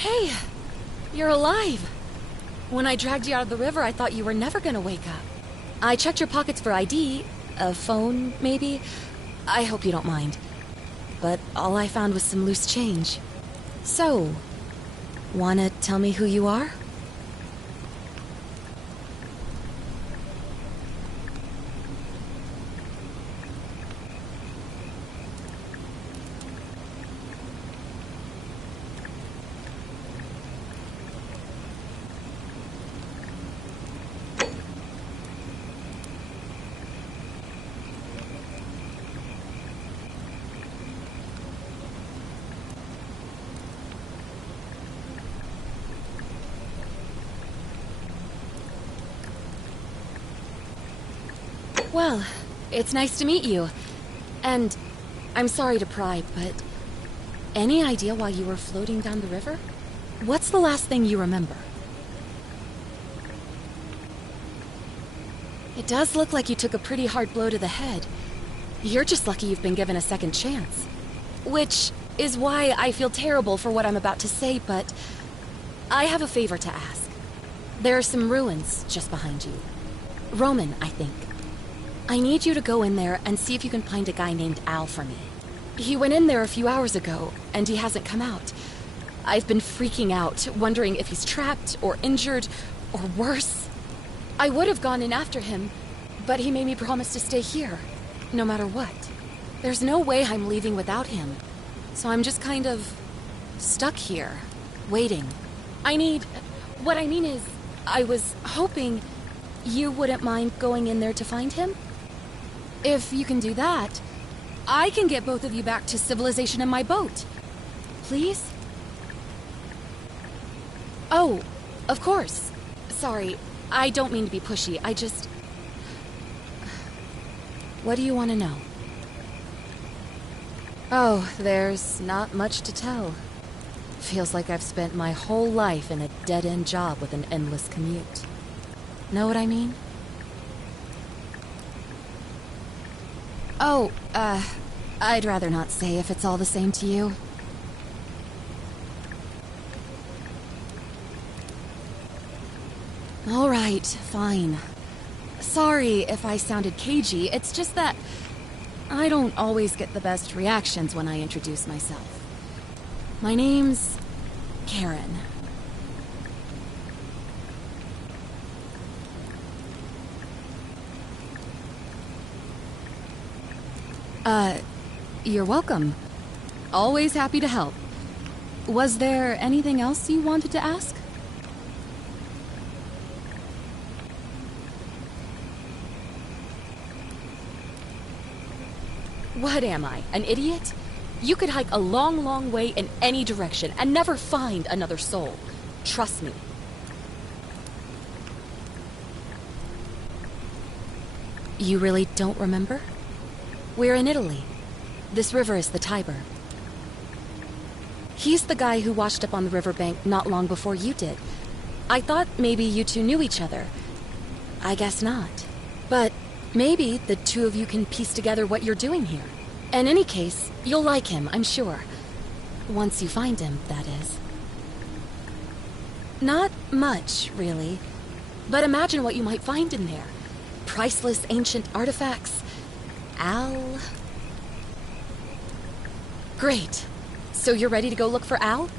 Hey, you're alive. When I dragged you out of the river, I thought you were never gonna wake up. I checked your pockets for ID, a phone, maybe. I hope you don't mind. But all I found was some loose change. So, wanna tell me who you are? Well, it's nice to meet you. And I'm sorry to pry, but any idea why you were floating down the river? What's the last thing you remember? It does look like you took a pretty hard blow to the head. You're just lucky you've been given a second chance. Which is why I feel terrible for what I'm about to say, but I have a favor to ask. There are some ruins just behind you. Roman, I think. I need you to go in there and see if you can find a guy named Al for me. He went in there a few hours ago, and he hasn't come out. I've been freaking out, wondering if he's trapped or injured, or worse. I would have gone in after him, but he made me promise to stay here, no matter what. There's no way I'm leaving without him, so I'm just kind of stuck here, waiting. What I mean is, I was hoping you wouldn't mind going in there to find him? If you can do that, I can get both of you back to civilization in my boat. Please? Oh, of course. Sorry, I don't mean to be pushy. What do you want to know? Oh, there's not much to tell. Feels like I've spent my whole life in a dead-end job with an endless commute. Know what I mean? Oh, I'd rather not say if it's all the same to you. All right, fine. Sorry if I sounded cagey, it's just that I don't always get the best reactions when I introduce myself. My name's Karen. You're welcome. Always happy to help. Was there anything else you wanted to ask? What am I, an idiot? You could hike a long, long way in any direction and never find another soul. Trust me. You really don't remember? We're in Italy. This river is the Tiber. He's the guy who washed up on the riverbank not long before you did. I thought maybe you two knew each other. I guess not. But maybe the two of you can piece together what you're doing here. In any case, you'll like him, I'm sure. Once you find him, that is. Not much, really. But imagine what you might find in there. Priceless ancient artifacts. Al... Great. So you're ready to go look for Al?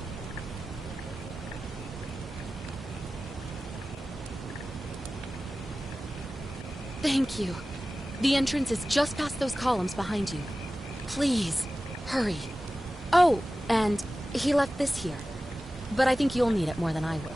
Thank you. The entrance is just past those columns behind you. Please, hurry. Oh, and he left this here. But I think you'll need it more than I will.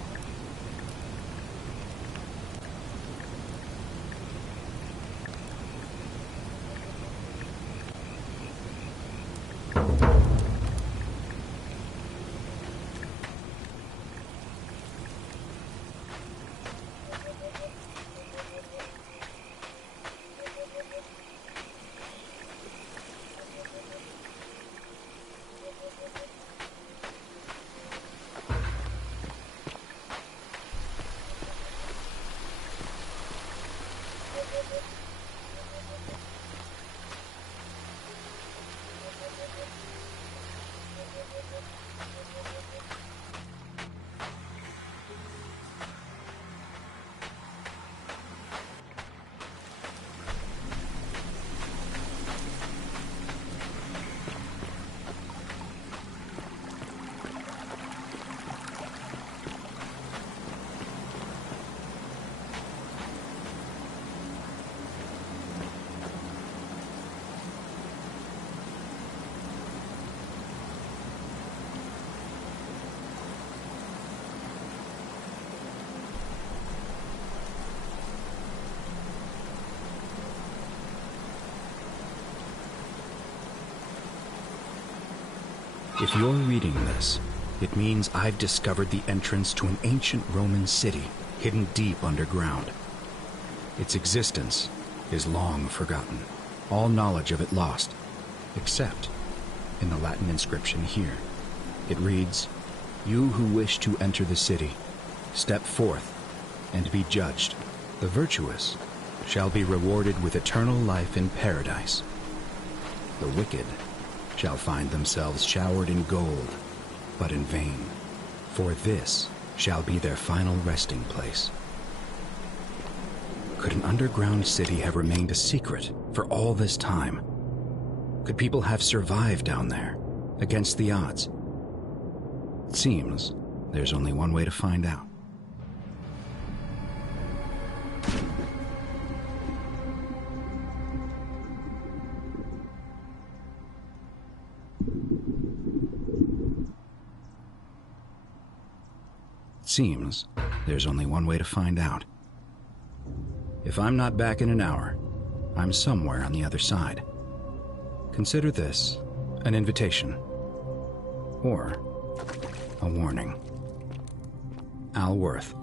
If you're reading this, it means I've discovered the entrance to an ancient Roman city hidden deep underground. Its existence is long forgotten, all knowledge of it lost, except in the Latin inscription here. It reads, "You who wish to enter the city, step forth and be judged. The virtuous shall be rewarded with eternal life in paradise. The wicked shall find themselves showered in gold, but in vain, for this shall be their final resting place." Could an underground city have remained a secret for all this time? Could people have survived down there, against the odds? It seems there's only one way to find out. Seems there's only one way to find out. If I'm not back in an hour, I'm somewhere on the other side. Consider this an invitation, or a warning. Al Worth.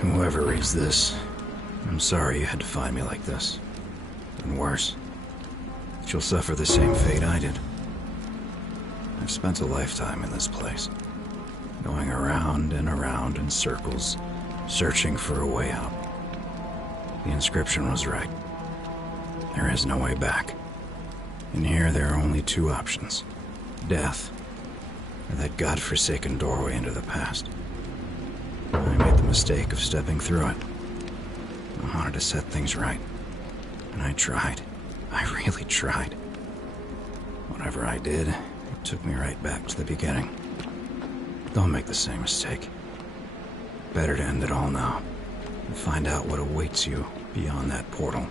To whoever reads this, I'm sorry you had to find me like this. And worse, that you'll suffer the same fate I did. I've spent a lifetime in this place, going around and around in circles, searching for a way out. The inscription was right. There is no way back. In here, there are only two options: death, or that godforsaken doorway into the past. I made the mistake of stepping through it. I wanted to set things right. And I tried. I really tried. Whatever I did, it took me right back to the beginning. Don't make the same mistake. Better to end it all now and find out what awaits you beyond that portal.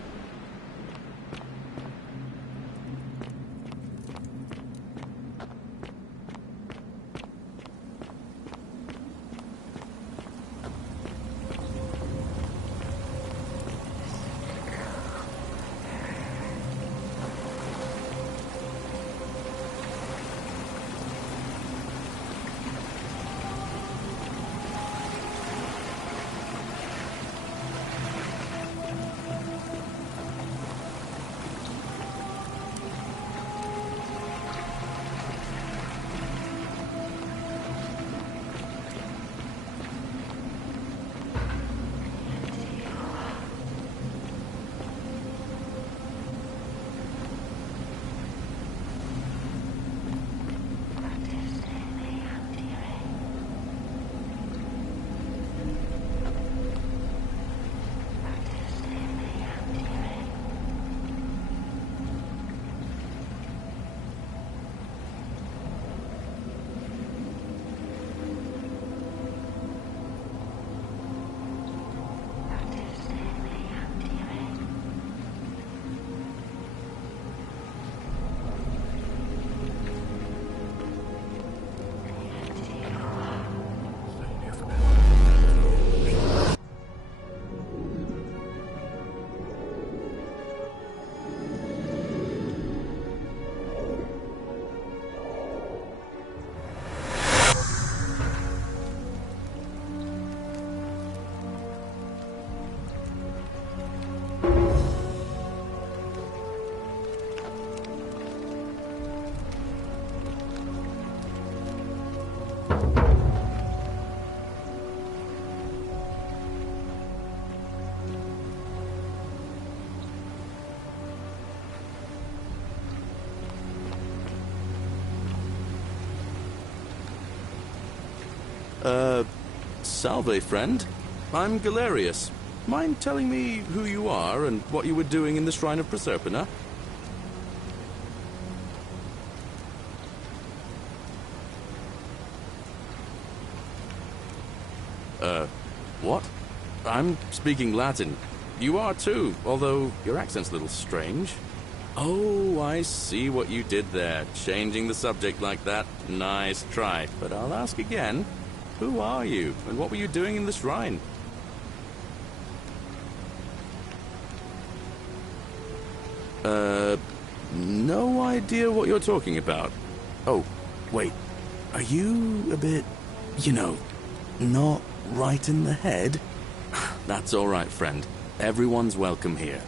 Salve, friend. I'm Galerius. Mind telling me who you are and what you were doing in the Shrine of Proserpina? What? I'm speaking Latin. You are too, although your accent's a little strange. Oh, I see what you did there. Changing the subject like that. Nice try. But I'll ask again. Who are you, and what were you doing in the shrine? No idea what you're talking about. Oh, wait. Are you a bit, not right in the head? That's all right, friend. Everyone's welcome here.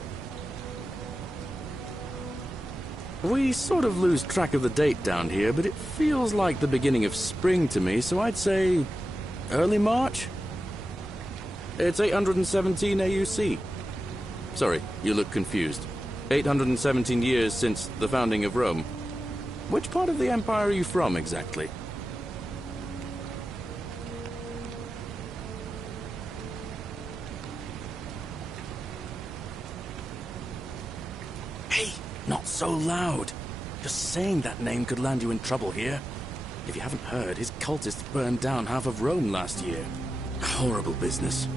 We sort of lose track of the date down here, but it feels like the beginning of spring to me, so I'd say early March? It's 817 AUC. Sorry, you look confused. 817 years since the founding of Rome. Which part of the Empire are you from, exactly? Hey, not so loud. Just saying that name could land you in trouble here. If you haven't heard, his cultists burned down half of Rome last year. Horrible business.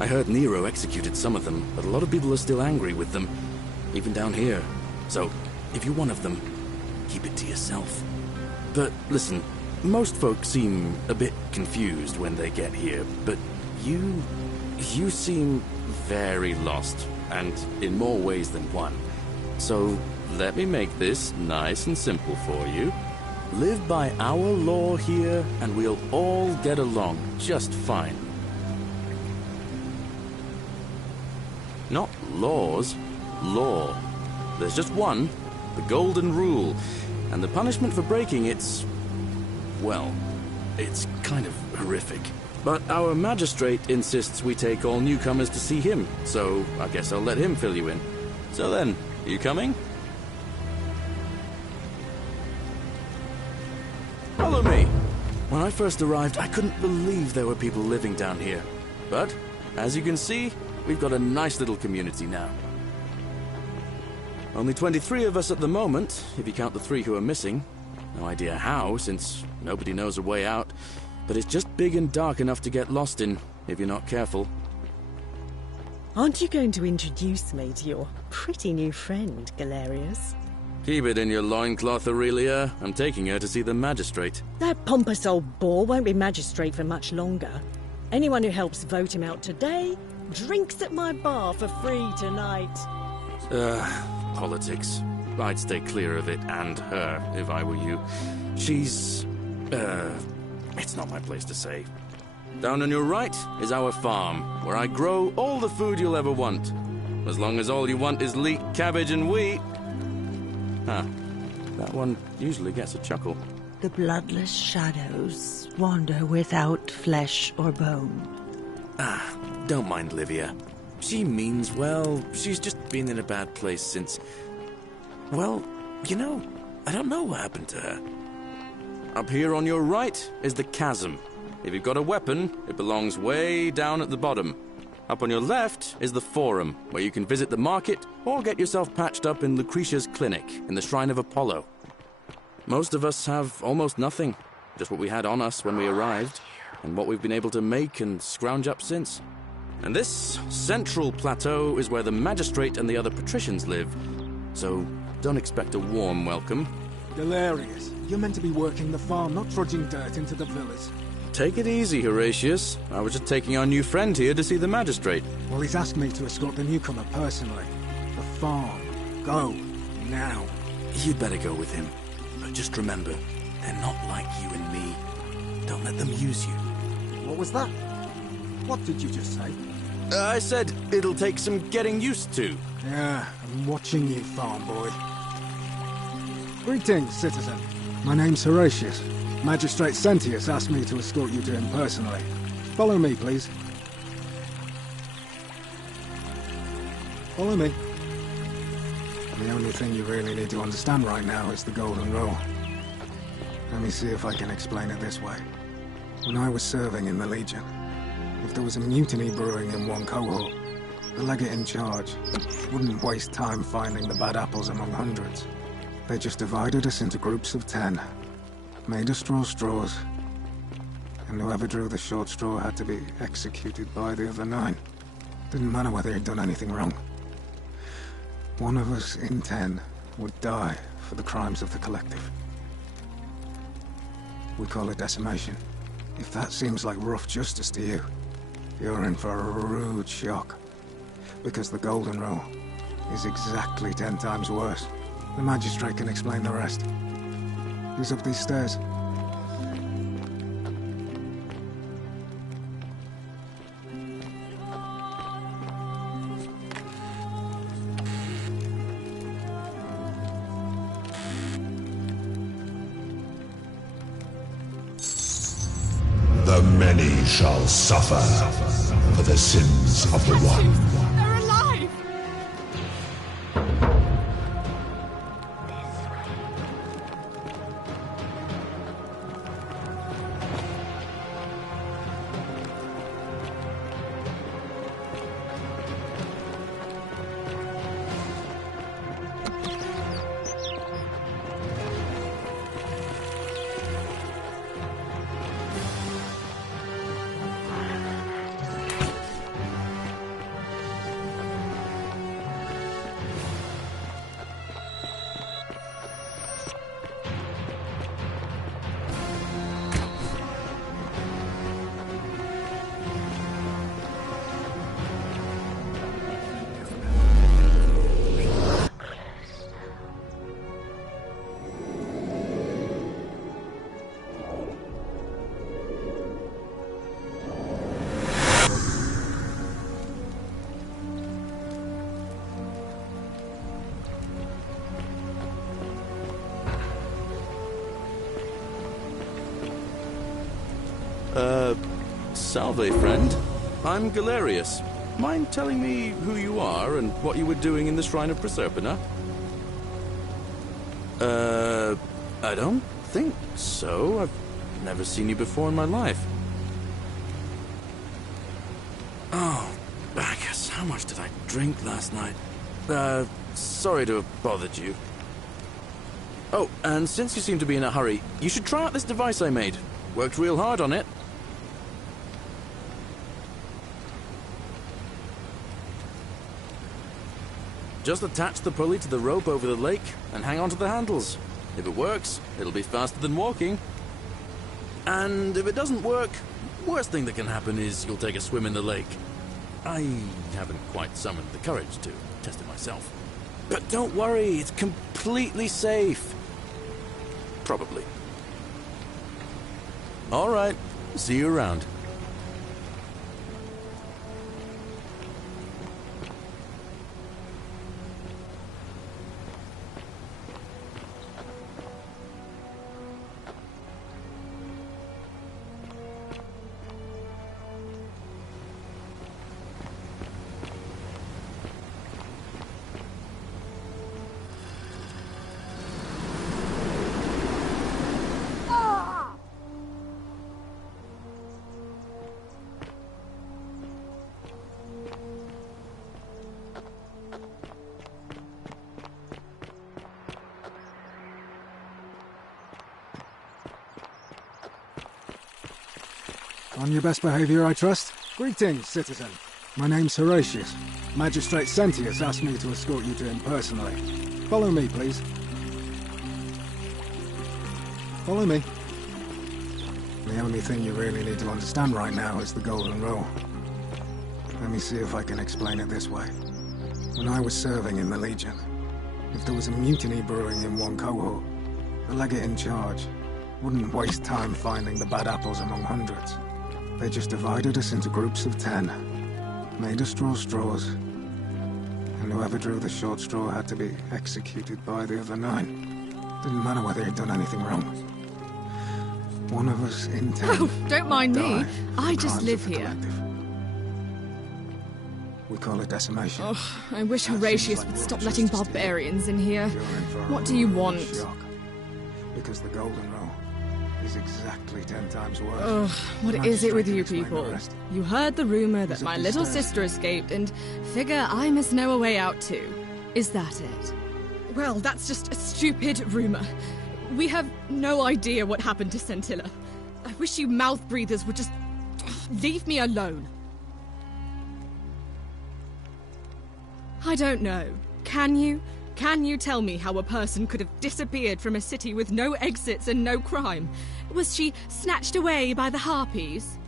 I heard Nero executed some of them, but a lot of people are still angry with them. Even down here. So, if you're one of them, keep it to yourself. But listen, most folks seem a bit confused when they get here, but you seem very lost, and in more ways than one. So, let me make this nice and simple for you. Live by our law here, and we'll all get along just fine. Not laws, law. There's just one, the golden rule, and the punishment for breaking it's kind of horrific. But our magistrate insists we take all newcomers to see him, so I guess I'll let him fill you in. So then, you coming? Follow me. When I first arrived, I couldn't believe there were people living down here. But, as you can see, we've got a nice little community now. Only 23 of us at the moment, if you count the 3 who are missing. No idea how, since nobody knows a way out. But it's just big and dark enough to get lost in, if you're not careful. Aren't you going to introduce me to your pretty new friend, Galerius? Keep it in your loincloth, Aurelia. I'm taking her to see the magistrate. That pompous old bore won't be magistrate for much longer. Anyone who helps vote him out today drinks at my bar for free tonight. Politics. I'd stay clear of it, and her, if I were you. She's... it's not my place to say. Down on your right is our farm, where I grow all the food you'll ever want. As long as all you want is leek, cabbage, and wheat. Huh. That one usually gets a chuckle. The bloodless shadows wander without flesh or bone. Don't mind Livia. She means well. She's just been in a bad place since... Well, I don't know what happened to her. Up here on your right is the chasm. If you've got a weapon, it belongs way down at the bottom. Up on your left is the Forum, where you can visit the market or get yourself patched up in Lucretia's clinic in the Shrine of Apollo. Most of us have almost nothing, just what we had on us when we arrived, and what we've been able to make and scrounge up since. And this central plateau is where the magistrate and the other patricians live, so don't expect a warm welcome. Galerius, you're meant to be working the farm, not trudging dirt into the villas. Take it easy, Horatius. I was just taking our new friend here to see the magistrate. Well, he's asked me to escort the newcomer personally. The farm. Go. Now. You'd better go with him. But just remember, they're not like you and me. Don't let them use you. What was that? What did you just say? I said it'll take some getting used to. Yeah, I'm watching you, farm boy. Greetings, citizen. My name's Horatius. Magistrate Sentius asked me to escort you to him personally. Follow me, please. Follow me. The only thing you really need to understand right now is the Golden Rule. Let me see if I can explain it this way. When I was serving in the Legion, if there was a mutiny brewing in one cohort, the legate in charge wouldn't waste time finding the bad apples among hundreds. They just divided us into groups of 10. Made us draw straws, and whoever drew the short straw had to be executed by the other 9. Didn't matter whether he'd done anything wrong. One of us in 10 would die for the crimes of the collective. We call it decimation. If that seems like rough justice to you, you're in for a rude shock. Because the Golden Rule is exactly 10 times worse. The magistrate can explain the rest. Who's up these stairs? The many shall suffer for the sins of the one. They're alive! Salve, friend. I'm Galerius. Mind telling me who you are and what you were doing in the Shrine of Proserpina? I don't think so. I've never seen you before in my life. Oh, Bacchus, how much did I drink last night? Sorry to have bothered you. Oh, and since you seem to be in a hurry, you should try out this device I made. Worked real hard on it. Just attach the pulley to the rope over the lake and hang on to the handles. If it works, it'll be faster than walking. And if it doesn't work, worst thing that can happen is you'll take a swim in the lake. I haven't quite summoned the courage to test it myself. But don't worry, it's completely safe. Probably. All right, see you around. On your best behavior, I trust? Greetings, citizen. My name's Horatius. Magistrate Sentius asked me to escort you to him personally. Follow me, please. Follow me. The only thing you really need to understand right now is the Golden Rule. Let me see if I can explain it this way. When I was serving in the Legion, if there was a mutiny brewing in one cohort, the legate in charge wouldn't waste time finding the bad apples among hundreds. They just divided us into groups of 10, made us draw straws, and whoever drew the short straw had to be executed by the other 9. Didn't matter whether he'd done anything wrong. One of us in 10. Oh, don't mind me. died I for just crimes live of the here. collective. We call it decimation. Oh, I wish That Horatius seems like would stop rubbish letting just to steal. barbarians in here. You're in for a What do you real want? shock, because the Golden Rule is exactly 10 times worse. Ugh, what The is it with magistrate you can explain the people? rest. You heard the rumor that He's up my these little stairs. sister escaped and figure I must know a way out too. Is that it? Well, that's just a stupid rumor. We have no idea what happened to Scintilla. I wish you mouth breathers would just leave me alone. I don't know. Can you? Can you tell me how a person could have disappeared from a city with no exits and no crime? Was she snatched away by the Harpies?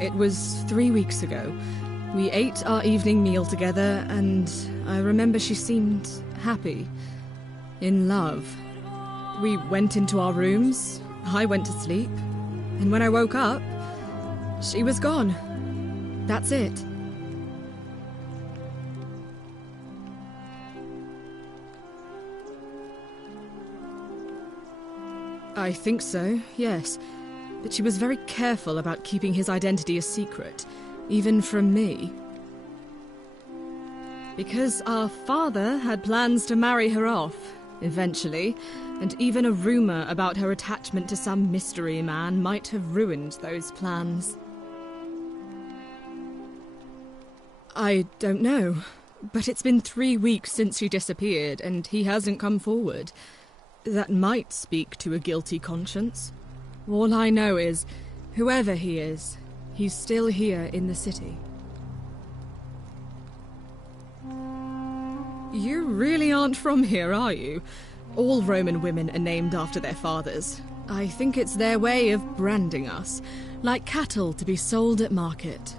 It was 3 weeks ago. We ate our evening meal together, and I remember she seemed happy. In love. We went into our rooms, I went to sleep, and when I woke up, she was gone. That's it. I think so, yes. But she was very careful about keeping his identity a secret, even from me. Because our father had plans to marry her off, eventually, and even a rumor about her attachment to some mystery man might have ruined those plans. I don't know, but it's been 3 weeks since she disappeared, and he hasn't come forward. That might speak to a guilty conscience. All I know is, whoever he is, he's still here in the city. You really aren't from here, are you? All Roman women are named after their fathers. I think it's their way of branding us, like cattle to be sold at market.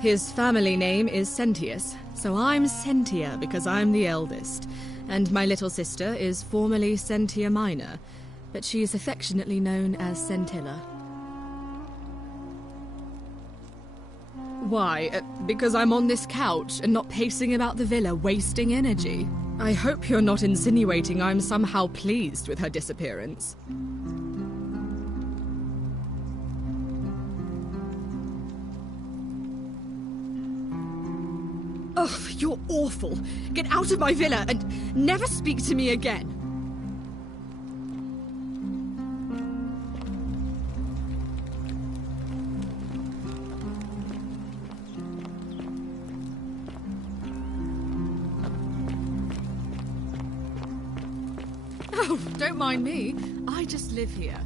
His family name is Sentius, so I'm Sentia because I'm the eldest, and my little sister is formerly Sentia Minor, but she is affectionately known as Scintilla. Why? Because I'm on this couch and not pacing about the villa, wasting energy? I hope you're not insinuating I'm somehow pleased with her disappearance. Ugh, you're awful. Get out of my villa and never speak to me again. Oh, don't mind me. I just live here.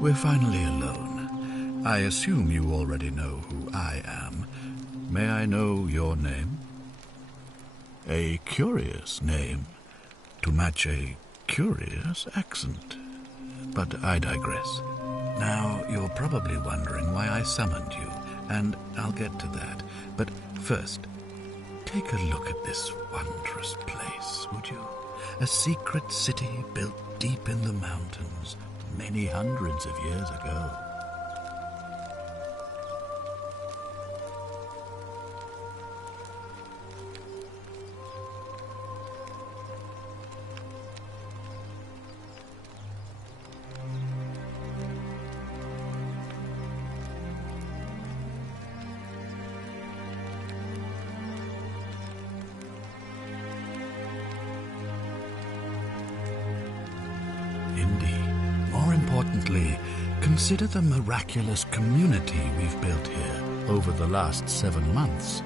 We're finally alone. I assume you already know who I am. May I know your name? A curious name, to match a curious accent. But I digress. Now, you're probably wondering why I summoned you, and I'll get to that. But first, take a look at this wondrous place, would you? A secret city built deep in the mountains, many hundreds of years ago. Consider the miraculous community we've built here over the last 7 months.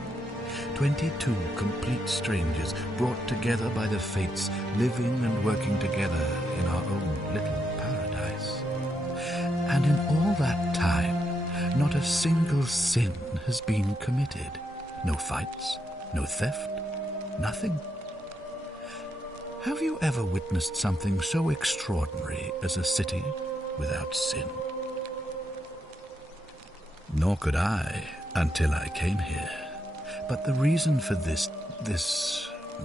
22 complete strangers brought together by the fates, living and working together in our own little paradise. And in all that time, not a single sin has been committed. No fights, no theft, nothing. Have you ever witnessed something so extraordinary as a city without sin? Nor could I, until I came here. But the reason for this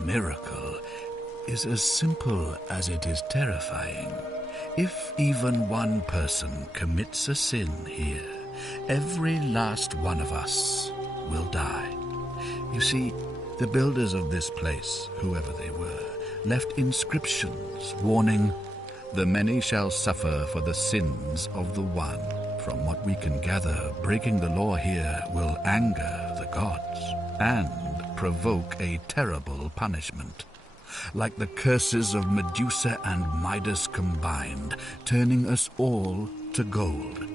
miracle is as simple as it is terrifying. If even one person commits a sin here, every last one of us will die. You see, the builders of this place, whoever they were, left inscriptions warning, The many shall suffer for the sins of the one. From what we can gather, breaking the law here will anger the gods and provoke a terrible punishment. Like the curses of Medusa and Midas combined, turning us all to gold.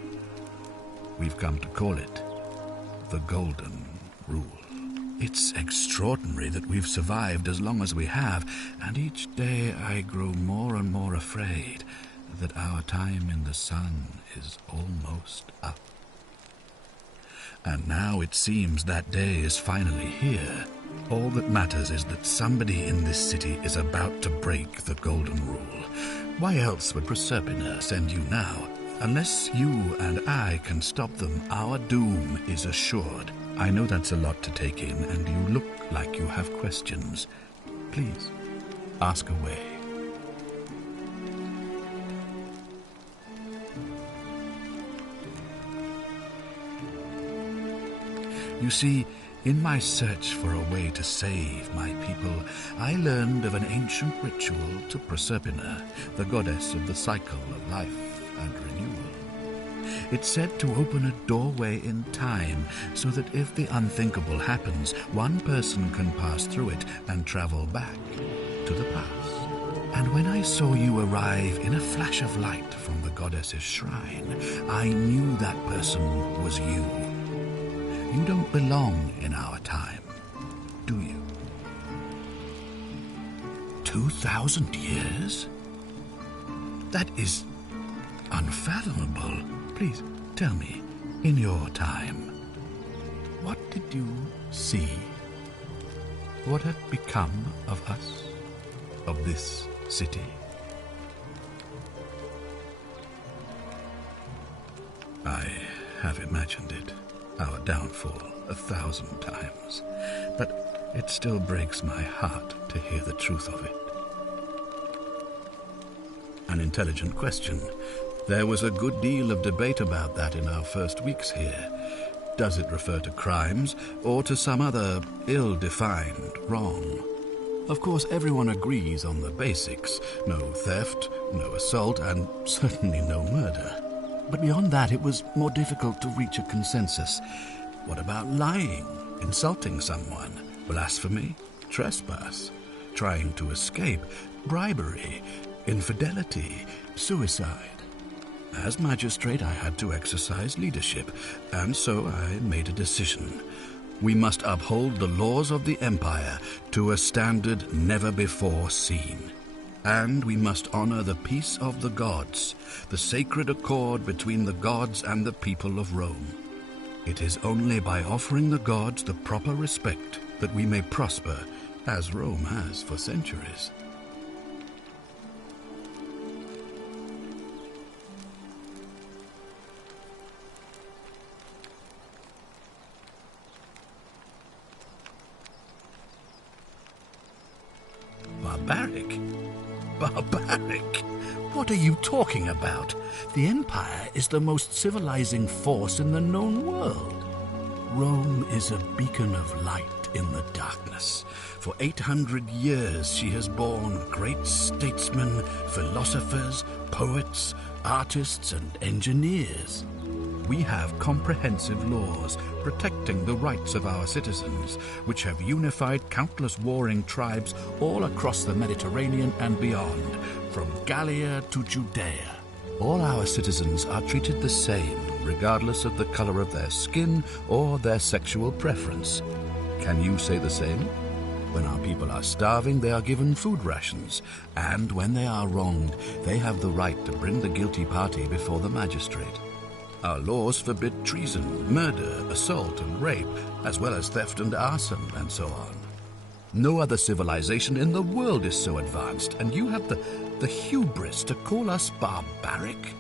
We've come to call it the Golden Rule. It's extraordinary that we've survived as long as we have, and each day I grow more and more afraid that our time in the sun is almost up. And now it seems that day is finally here. All that matters is that somebody in this city is about to break the Golden Rule. Why else would Proserpina send you now? Unless you and I can stop them, our doom is assured. I know that's a lot to take in, and you look like you have questions. Please, ask away. You see, in my search for a way to save my people, I learned of an ancient ritual to Proserpina, the goddess of the cycle of life and renewal. It's said to open a doorway in time, so that if the unthinkable happens, one person can pass through it and travel back to the past. And when I saw you arrive in a flash of light from the goddess's shrine, I knew that person was you. You don't belong in our time, do you? 2,000 years? That is unfathomable. Please, tell me, in your time, what did you see? What had become of us, of this city? I have imagined it, our downfall, 1,000 times, but it still breaks my heart to hear the truth of it. An intelligent question. There was a good deal of debate about that in our first weeks here. Does it refer to crimes or to some other ill-defined wrong? Of course, everyone agrees on the basics. No theft, no assault, and certainly no murder. But beyond that, it was more difficult to reach a consensus. What about lying, insulting someone, blasphemy, trespass, trying to escape, bribery, infidelity, suicide? As magistrate, I had to exercise leadership, and so I made a decision. We must uphold the laws of the Empire to a standard never before seen. And we must honor the peace of the gods, the sacred accord between the gods and the people of Rome. It is only by offering the gods the proper respect that we may prosper, as Rome has for centuries. Barbaric? Barbaric? What are you talking about? The Empire is the most civilizing force in the known world. Rome is a beacon of light in the darkness. For 800 years she has borne great statesmen, philosophers, poets, artists, and engineers. We have comprehensive laws protecting the rights of our citizens, which have unified countless warring tribes all across the Mediterranean and beyond, from Gallia to Judea. All our citizens are treated the same, regardless of the color of their skin or their sexual preference. Can you say the same? When our people are starving, they are given food rations, and when they are wronged, they have the right to bring the guilty party before the magistrate. Our laws forbid treason, murder, assault, and rape, as well as theft and arson, and so on. No other civilization in the world is so advanced, and you have the hubris to call us barbaric?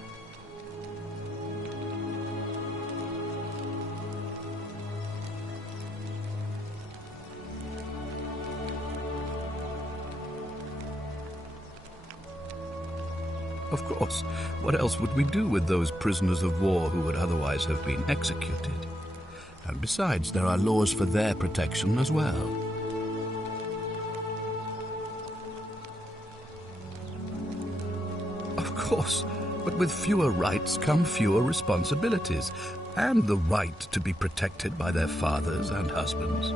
Of course, what else would we do with those prisoners of war who would otherwise have been executed? And besides, there are laws for their protection as well. Of course. But with fewer rights come fewer responsibilities, and the right to be protected by their fathers and husbands.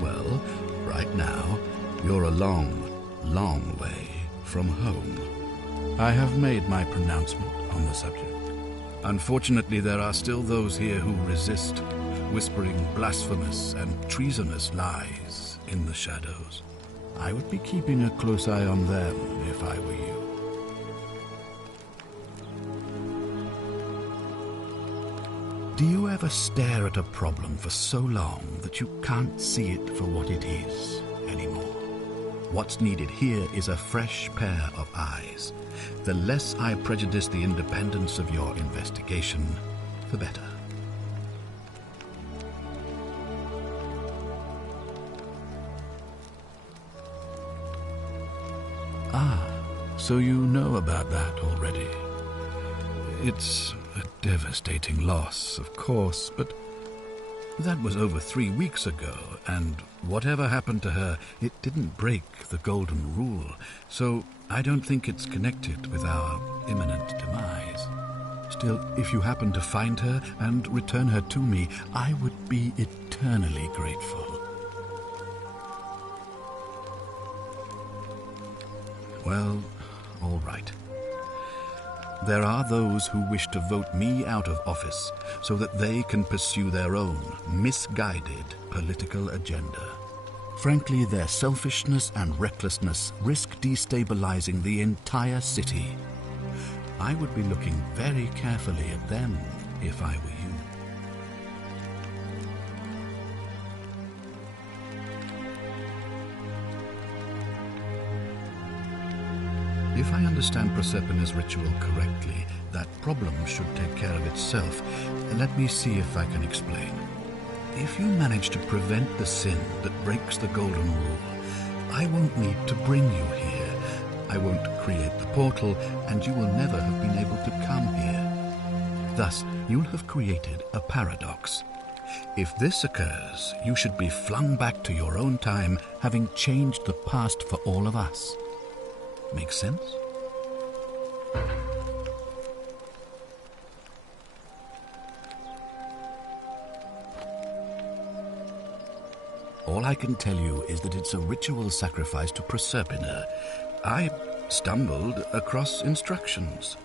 Well, right now, you're a long, long way from home. I have made my pronouncement on the subject. Unfortunately, there are still those here who resist, whispering blasphemous and treasonous lies in the shadows. I would be keeping a close eye on them if I were you. Do you ever stare at a problem for so long that you can't see it for what it is anymore? What's needed here is a fresh pair of eyes. The less I prejudice the independence of your investigation, the better. Ah, so you know about that already. It's a devastating loss, of course, but that was over 3 weeks ago, and whatever happened to her, it didn't break the Golden Rule, so I don't think it's connected with our imminent demise. Still, if you happen to find her and return her to me, I would be eternally grateful. Well, all right. There are those who wish to vote me out of office so that they can pursue their own misguided political agenda. Frankly, their selfishness and recklessness risk destabilizing the entire city. I would be looking very carefully at them if I were you. If I understand Prosepina's ritual correctly, that problem should take care of itself. Let me see if I can explain. If you manage to prevent the sin that breaks the Golden Rule, I won't need to bring you here. I won't create the portal, and you will never have been able to come here. Thus, you'll have created a paradox. If this occurs, you should be flung back to your own time, having changed the past for all of us. Make sense? All I can tell you is that it's a ritual sacrifice to Proserpina. I stumbled across instructions.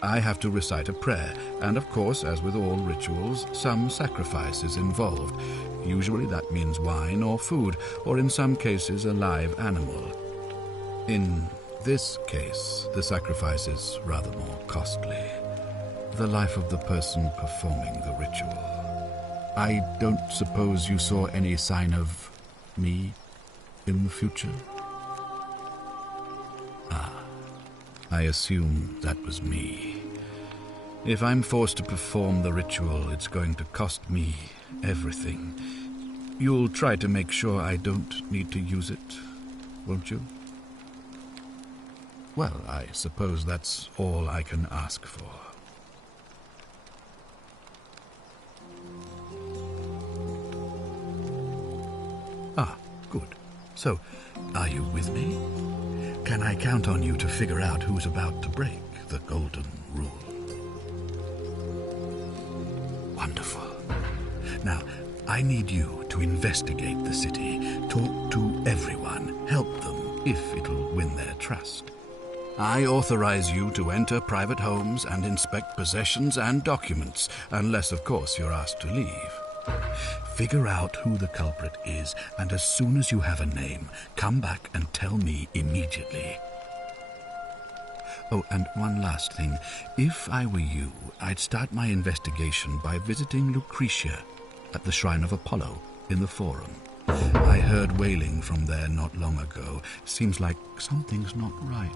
I have to recite a prayer, and of course, as with all rituals, some sacrifice is involved. Usually that means wine or food, or in some cases a live animal. In this case, the sacrifice is rather more costly. The life of the person performing the ritual. I don't suppose you saw any sign of me in the future? Ah, I assume that was me. If I'm forced to perform the ritual, it's going to cost me everything. You'll try to make sure I don't need to use it, won't you? Well, I suppose that's all I can ask for. Ah, good. So, are you with me? Can I count on you to figure out who's about to break the Golden Rule? Wonderful. Now, I need you to investigate the city, talk to everyone, help them if it'll win their trust. I authorize you to enter private homes and inspect possessions and documents, unless, of course, you're asked to leave. Figure out who the culprit is, and as soon as you have a name, come back and tell me immediately. Oh, and one last thing. If I were you, I'd start my investigation by visiting Lucretia at the Shrine of Apollo in the Forum. I heard wailing from there not long ago. Seems like something's not right.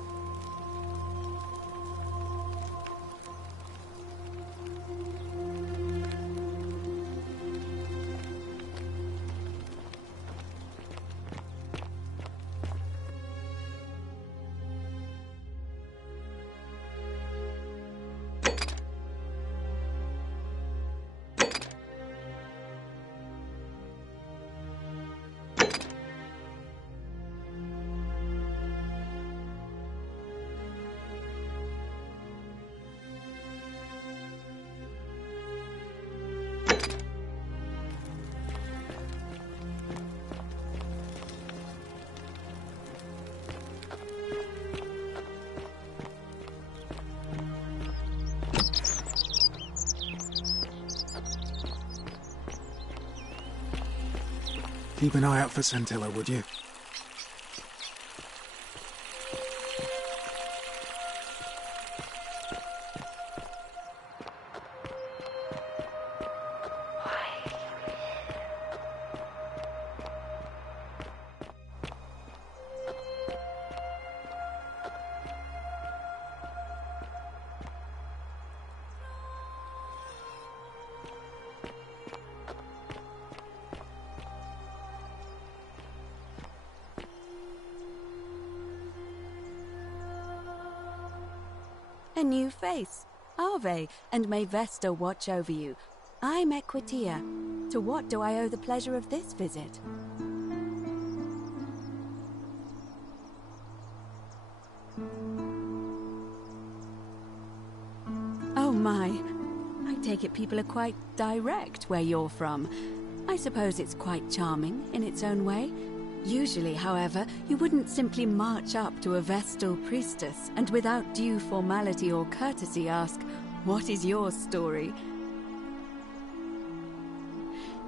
Keep an eye out for Scintilla, would you? A new face. Ave, and may Vesta watch over you. I'm Equitia. To what do I owe the pleasure of this visit? Oh my. I take it people are quite direct where you're from. I suppose it's quite charming in its own way. Usually, however, you wouldn't simply march up to a Vestal priestess and without due formality or courtesy ask, "What is your story?"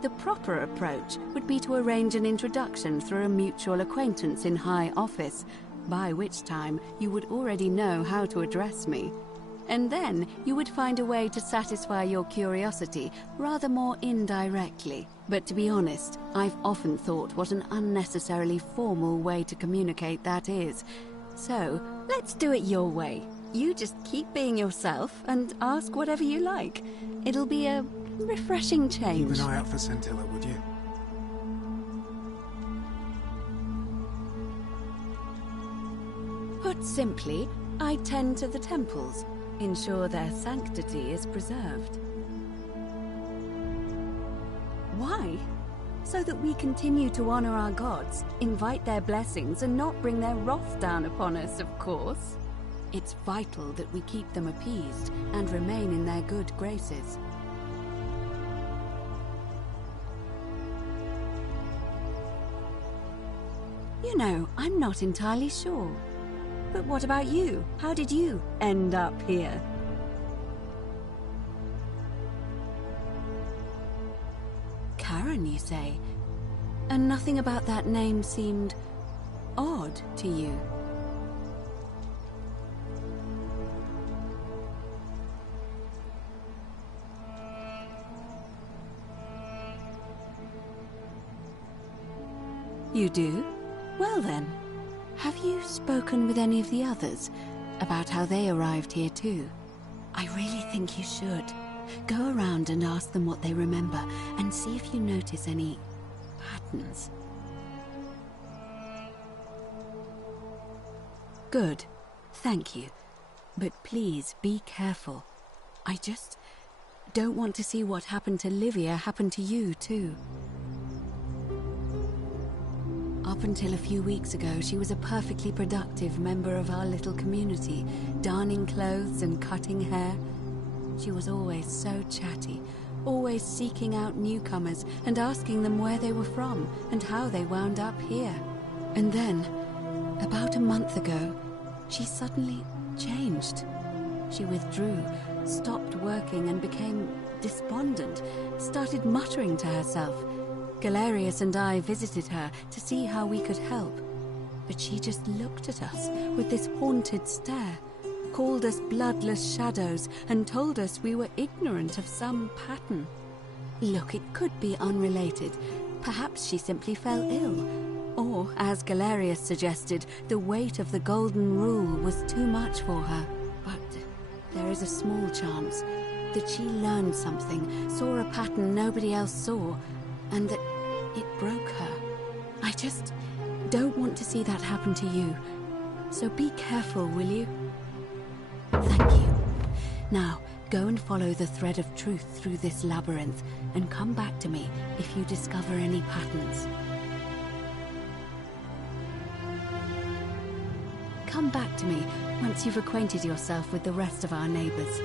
The proper approach would be to arrange an introduction through a mutual acquaintance in high office, by which time you would already know how to address me. And then you would find a way to satisfy your curiosity rather more indirectly. But to be honest, I've often thought what an unnecessarily formal way to communicate that is. So, let's do it your way. You just keep being yourself and ask whatever you like. It'll be a refreshing change. Keep an eye out for Scintilla, would you? Put simply, I tend to the temples. Ensure their sanctity is preserved. Why? So that we continue to honor our gods, invite their blessings, and not bring their wrath down upon us, of course. It's vital that we keep them appeased and remain in their good graces. You know, I'm not entirely sure. But what about you? How did you end up here? Karen, you say? And nothing about that name seemed odd to you? You do? Well then. Have you spoken with any of the others about how they arrived here too? I really think you should. Go around and ask them what they remember and see if you notice any patterns. Good. Thank you. But please be careful. I just don't want to see what happened to Livia happen to you too. Up until a few weeks ago, she was a perfectly productive member of our little community, darning clothes and cutting hair. She was always so chatty, always seeking out newcomers and asking them where they were from and how they wound up here. And then, about a month ago, she suddenly changed. She withdrew, stopped working and became despondent, started muttering to herself. Galerius and I visited her to see how we could help, but she just looked at us with this haunted stare, called us bloodless shadows, and told us we were ignorant of some pattern. Look, it could be unrelated. Perhaps she simply fell ill. Or, as Galerius suggested, the weight of the golden rule was too much for her. But there is a small chance that she learned something, saw a pattern nobody else saw, and that it broke her. I just don't want to see that happen to you. So be careful, will you? Thank you. Now, go and follow the thread of truth through this labyrinth, and come back to me if you discover any patterns. Come back to me once you've acquainted yourself with the rest of our neighbors.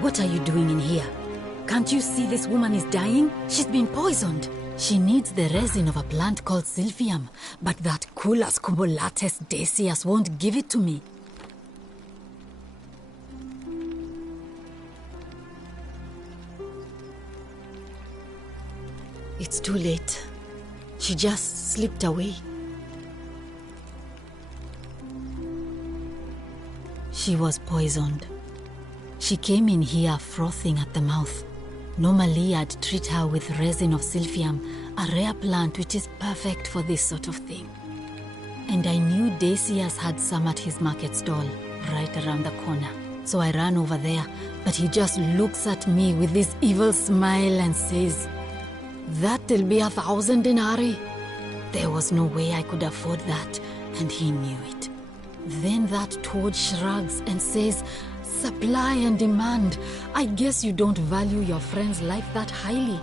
What are you doing in here? Can't you see this woman is dying? She's been poisoned. She needs the resin of a plant called Silphium, but that Culus cumulatus decius won't give it to me. It's too late. She just slipped away. She was poisoned. She came in here frothing at the mouth. Normally, I'd treat her with resin of Silphium, a rare plant which is perfect for this sort of thing. And I knew Decius had some at his market stall, right around the corner. So I ran over there, but he just looks at me with this evil smile and says, "That'll be 1,000 denarii." There was no way I could afford that, and he knew it. Then that toad shrugs and says, "Supply and demand. I guess you don't value your friend's life that highly."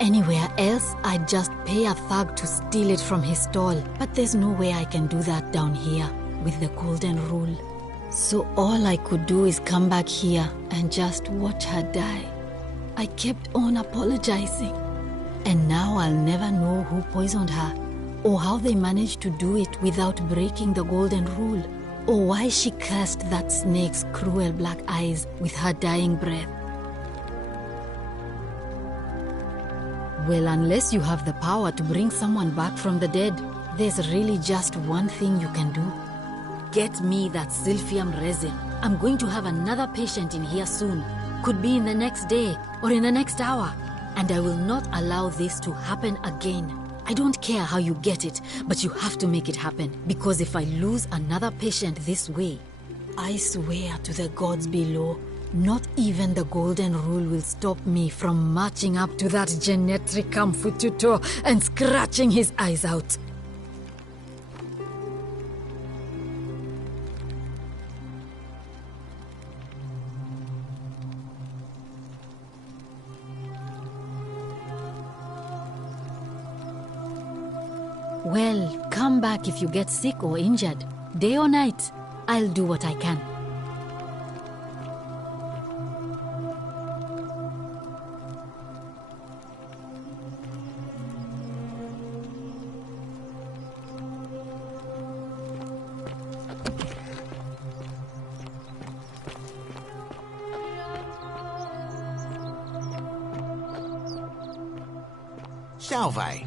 Anywhere else, I'd just pay a thug to steal it from his stall, but there's no way I can do that down here with the golden rule. So all I could do is come back here and just watch her die. I kept on apologizing, and now I'll never know who poisoned her, or how they managed to do it without breaking the golden rule, or why she cursed that snake's cruel black eyes with her dying breath. Well, unless you have the power to bring someone back from the dead, there's really just one thing you can do. Get me that Silphium resin. I'm going to have another patient in here soon. Could be in the next day or in the next hour. And I will not allow this to happen again. I don't care how you get it, but you have to make it happen. Because if I lose another patient this way, I swear to the gods below, not even the golden rule will stop me from marching up to that Genetricum Fututo and scratching his eyes out. Well, come back if you get sick or injured. Day or night, I'll do what I can. Salve.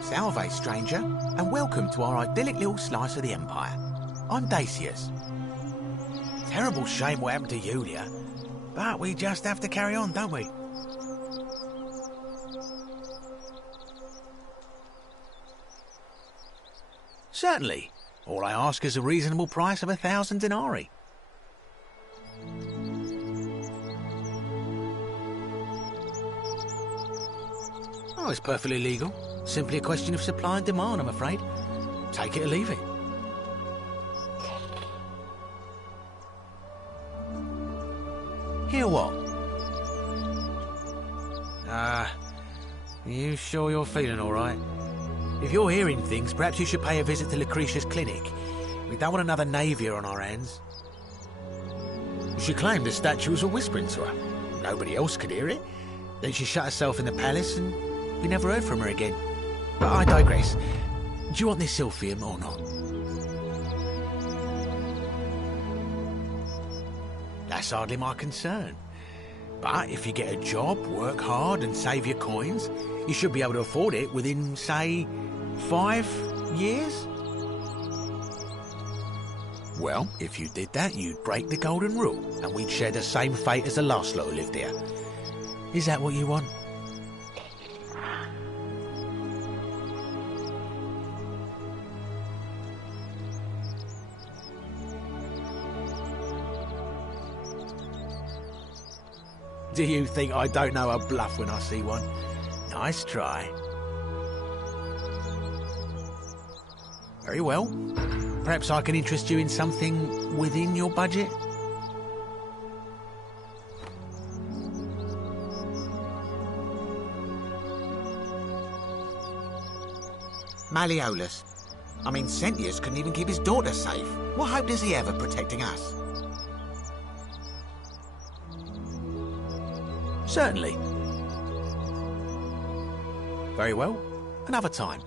Salve, stranger, and welcome to our idyllic little slice of the Empire. I'm Decius. Terrible shame what happened to Yulia, but we just have to carry on, don't we? Certainly. All I ask is a reasonable price of 1,000 denarii. Oh, it's perfectly legal. Simply a question of supply and demand, I'm afraid. Take it or leave it. Hear what? You sure you're feeling all right? If you're hearing things, perhaps you should pay a visit to Lucretia's clinic. We don't want another Navia on our hands. She claimed the statues were whispering to her. Nobody else could hear it. Then she shut herself in the palace and we never heard from her again. But I digress. Do you want this Silphium or not? That's hardly my concern. But if you get a job, work hard and save your coins, you should be able to afford it within, say, 5 years? Well, if you did that, you'd break the golden rule, and we'd share the same fate as the last lot who lived here. Is that what you want? Do you think I don't know a bluff when I see one? Nice try. Very well. Perhaps I can interest you in something within your budget? Malleolus. I mean, Sentius couldn't even keep his daughter safe. What hope does he have of protecting us? Certainly. Very well. Another time.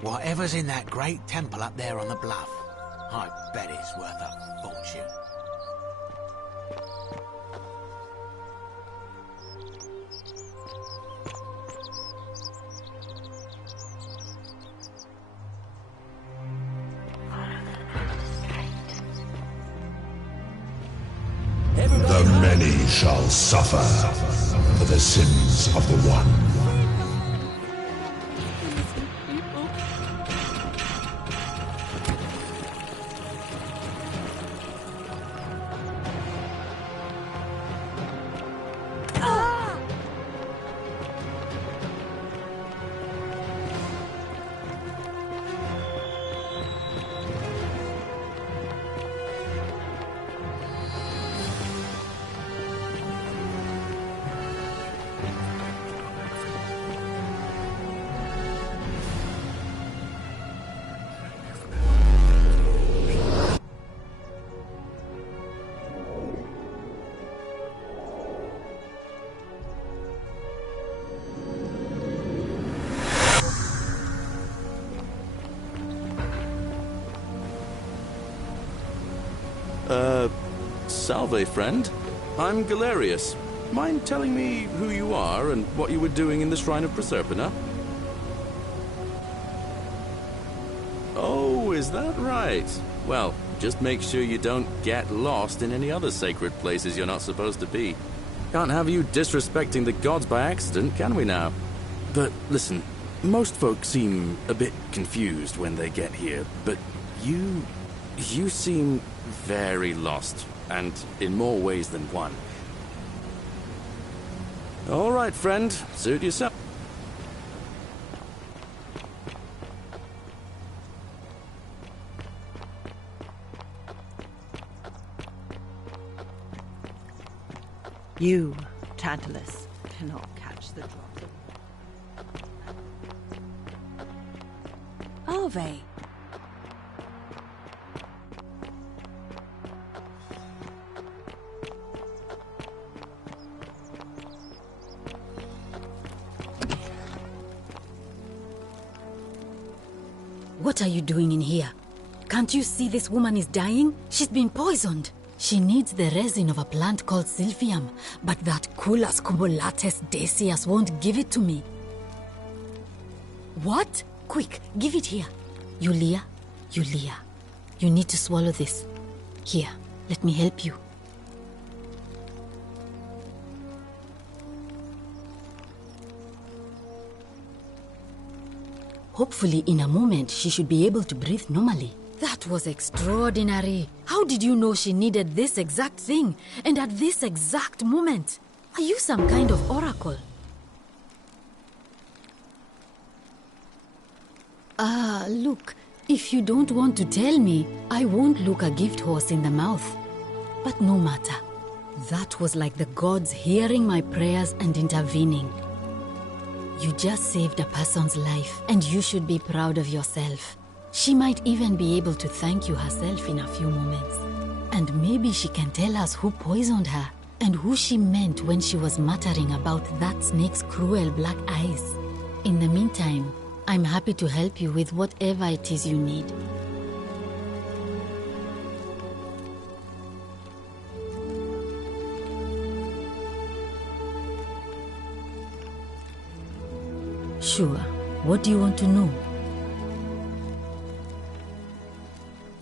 Whatever's in that great temple up there on the bluff, I bet it's worth a fortune. The many shall suffer for the sins of the one. Salve, friend. I'm Galerius. Mind telling me who you are and what you were doing in the Shrine of Proserpina? Oh, is that right? Well, just make sure you don't get lost in any other sacred places you're not supposed to be. Can't have you disrespecting the gods by accident, can we now? But listen, most folks seem a bit confused when they get here, but you seem very lost. And in more ways than one. All right, friend. Suit yourself. You, Tantalus, cannot catch the drop. Ave. What are you doing in here? Can't you see this woman is dying? She's been poisoned. She needs the resin of a plant called Silphium, but that Culus cumulatus Decius won't give it to me. What? Quick, give it here. Yulia, you need to swallow this. Here, let me help you. Hopefully, in a moment, she should be able to breathe normally. That was extraordinary. How did you know she needed this exact thing, and at this exact moment? Are you some kind of oracle? Look, if you don't want to tell me, I won't look a gift horse in the mouth. But no matter. That was like the gods hearing my prayers and intervening. You just saved a person's life, and you should be proud of yourself. She might even be able to thank you herself in a few moments. And maybe she can tell us who poisoned her, and who she meant when she was muttering about that snake's cruel black eyes. In the meantime, I'm happy to help you with whatever it is you need. Sure. What do you want to know?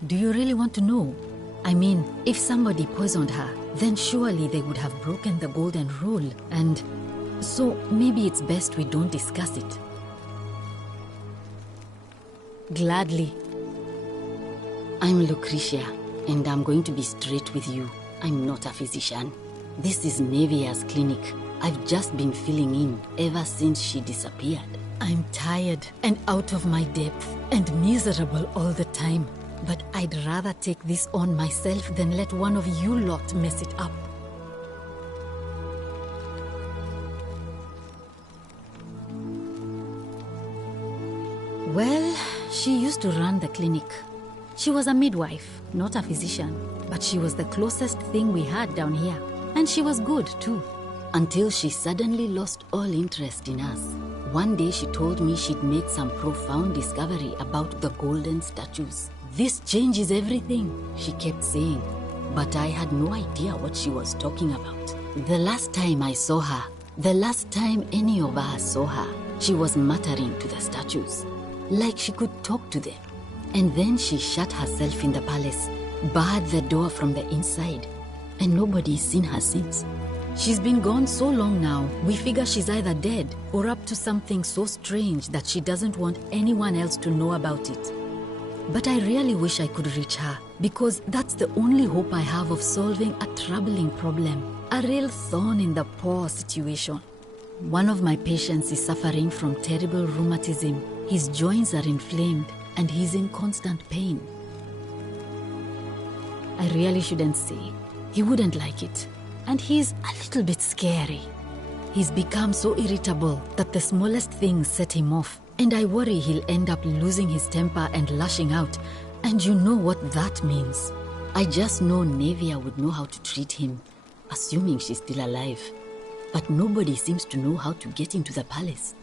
Do you really want to know? I mean, if somebody poisoned her, then surely they would have broken the golden rule, and so maybe it's best we don't discuss it. Gladly. I'm Lucretia, and I'm going to be straight with you. I'm not a physician. This is Nevia's clinic. I've just been filling in ever since she disappeared. I'm tired and out of my depth and miserable all the time. But I'd rather take this on myself than let one of you lot mess it up. Well, she used to run the clinic. She was a midwife, not a physician, but she was the closest thing we had down here. And she was good, too. Until she suddenly lost all interest in us. One day she told me she'd made some profound discovery about the golden statues. This changes everything, she kept saying. But I had no idea what she was talking about. The last time I saw her, the last time any of us saw her, she was muttering to the statues, like she could talk to them. And then she shut herself in the palace, barred the door from the inside, and nobody's seen her since. She's been gone so long now, we figure she's either dead or up to something so strange that she doesn't want anyone else to know about it. But I really wish I could reach her, because that's the only hope I have of solving a troubling problem, a real thorn in the paw situation. One of my patients is suffering from terrible rheumatism. His joints are inflamed and he's in constant pain. I really shouldn't say. He wouldn't like it. And he's a little bit scary. He's become so irritable that the smallest things set him off. And I worry he'll end up losing his temper and lashing out. And you know what that means. I just know Nevia would know how to treat him, assuming she's still alive. But nobody seems to know how to get into the palace.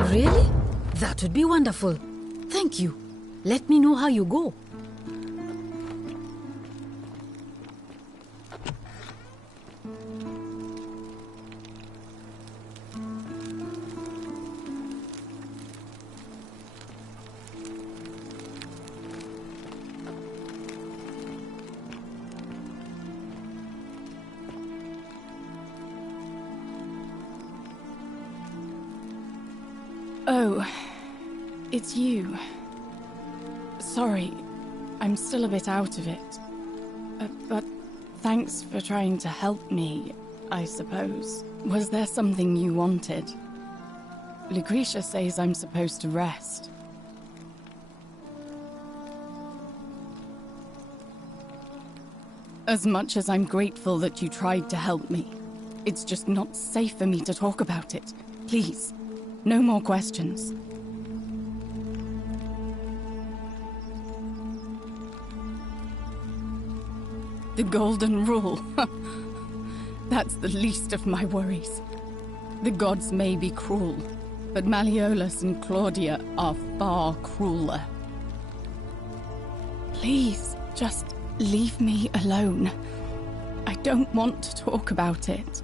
Really? That would be wonderful. Thank you. Let me know how you go. Oh, it's you. Sorry, I'm still a bit out of it. But thanks for trying to help me, I suppose. Was there something you wanted? Lucretia says I'm supposed to rest. As much as I'm grateful that you tried to help me, it's just not safe for me to talk about it. Please. No more questions. The Golden Rule. That's the least of my worries. The gods may be cruel, but Malleolus and Claudia are far crueler. Please, just leave me alone. I don't want to talk about it.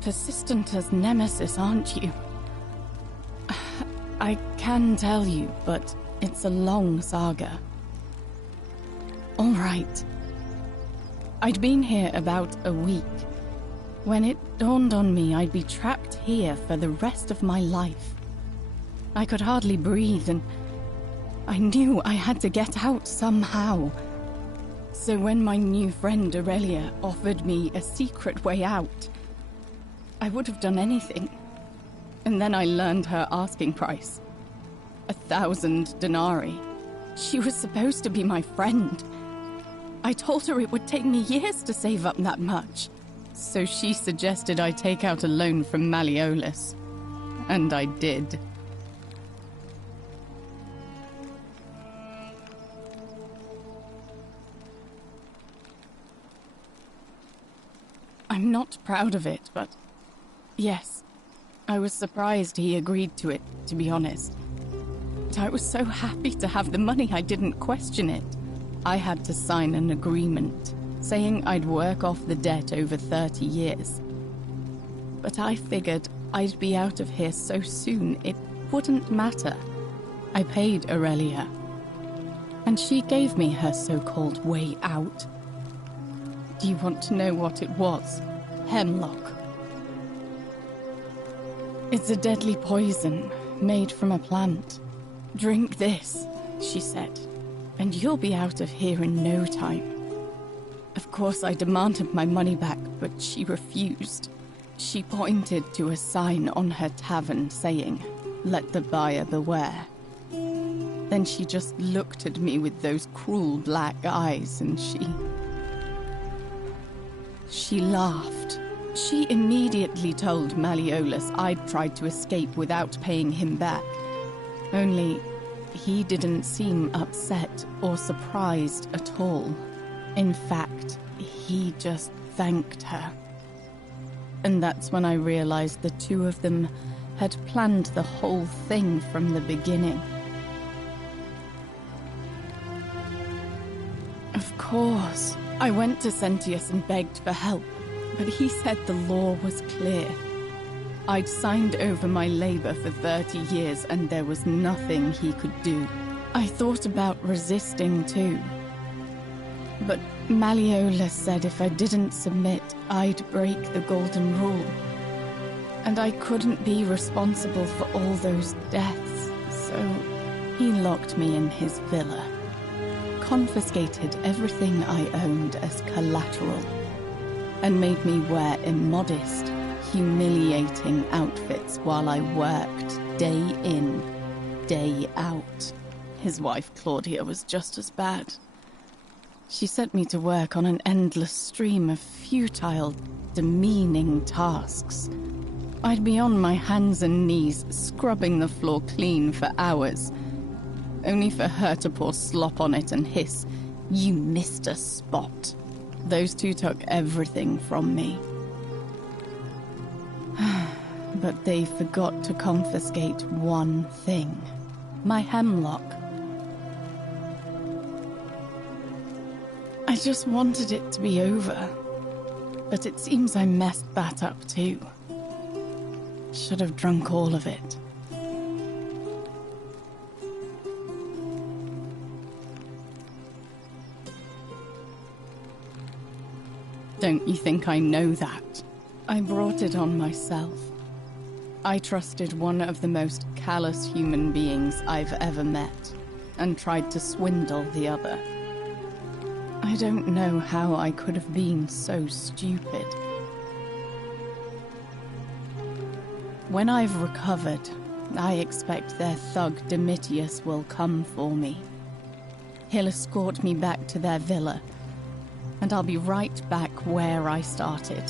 Persistent as Nemesis, aren't you? I can tell you, but it's a long saga. All right. I'd been here about a week, when it dawned on me I'd be trapped here for the rest of my life. I could hardly breathe, and I knew I had to get out somehow. So when my new friend Aurelia offered me a secret way out, I would have done anything. And then I learned her asking price. 1,000 denarii. She was supposed to be my friend. I told her it would take me years to save up that much. So she suggested I take out a loan from Malleolus. And I did. I'm not proud of it, but yes, I was surprised he agreed to it, to be honest. But I was so happy to have the money I didn't question it. I had to sign an agreement, saying I'd work off the debt over 30 years. But I figured I'd be out of here so soon it wouldn't matter. I paid Aurelia, and she gave me her so-called way out. Do you want to know what it was? Hemlock. It's a deadly poison made from a plant. Drink this, she said, and you'll be out of here in no time. Of course, I demanded my money back, but she refused. She pointed to a sign on her tavern saying, "Let the buyer beware." Then she just looked at me with those cruel black eyes and she laughed. She immediately told Malleolus I'd tried to escape without paying him back. Only, he didn't seem upset or surprised at all. In fact, he just thanked her. And that's when I realized the two of them had planned the whole thing from the beginning. Of course, I went to Sentius and begged for help, but he said the law was clear. I'd signed over my labor for 30 years and there was nothing he could do. I thought about resisting too. But Malleolus said if I didn't submit, I'd break the Golden Rule. And I couldn't be responsible for all those deaths, so he locked me in his villa. Confiscated everything I owned as collateral, and made me wear immodest, humiliating outfits while I worked day in, day out. His wife Claudia was just as bad. She set me to work on an endless stream of futile, demeaning tasks. I'd be on my hands and knees, scrubbing the floor clean for hours, only for her to pour slop on it and hiss, "You missed a spot." Those two took everything from me. But they forgot to confiscate one thing. My hemlock. I just wanted it to be over. But it seems I messed that up too. Should have drunk all of it. Don't you think I know that? I brought it on myself. I trusted one of the most callous human beings I've ever met, and tried to swindle the other. I don't know how I could have been so stupid. When I've recovered, I expect their thug Domitius will come for me. He'll escort me back to their villa, and I'll be right back where I started.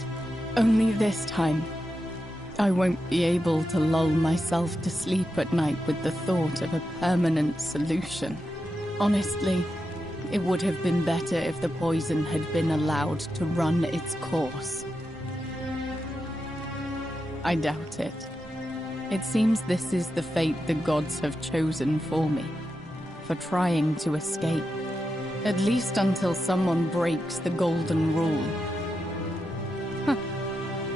Only this time, I won't be able to lull myself to sleep at night with the thought of a permanent solution. Honestly, it would have been better if the poison had been allowed to run its course. I doubt it. It seems this is the fate the gods have chosen for me, for trying to escape. At least until someone breaks the Golden Rule. Huh.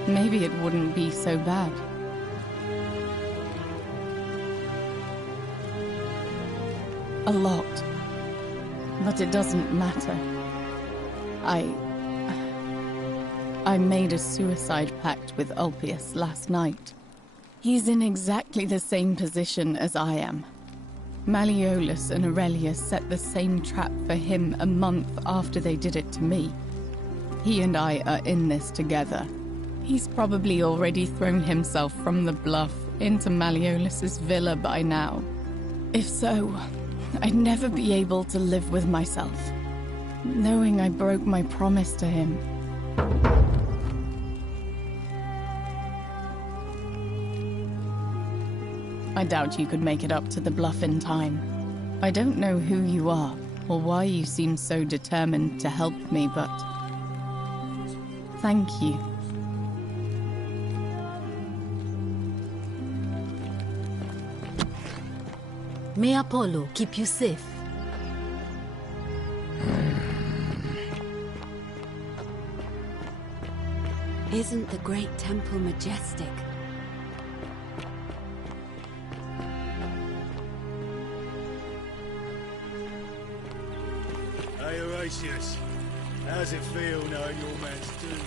Maybe it wouldn't be so bad. A lot. But it doesn't matter. I made a suicide pact with Ulpius last night. He's in exactly the same position as I am. Malleolus and Aurelia set the same trap for him a month after they did it to me. He and I are in this together. He's probably already thrown himself from the bluff into Malleolus's villa by now. If so, I'd never be able to live with myself, knowing I broke my promise to him. I doubt you could make it up to the bluff in time. I don't know who you are, or why you seem so determined to help me, but thank you. May Apollo keep you safe. Isn't the great temple majestic? Hey, Horatius. How's it feel knowing your man's doomed?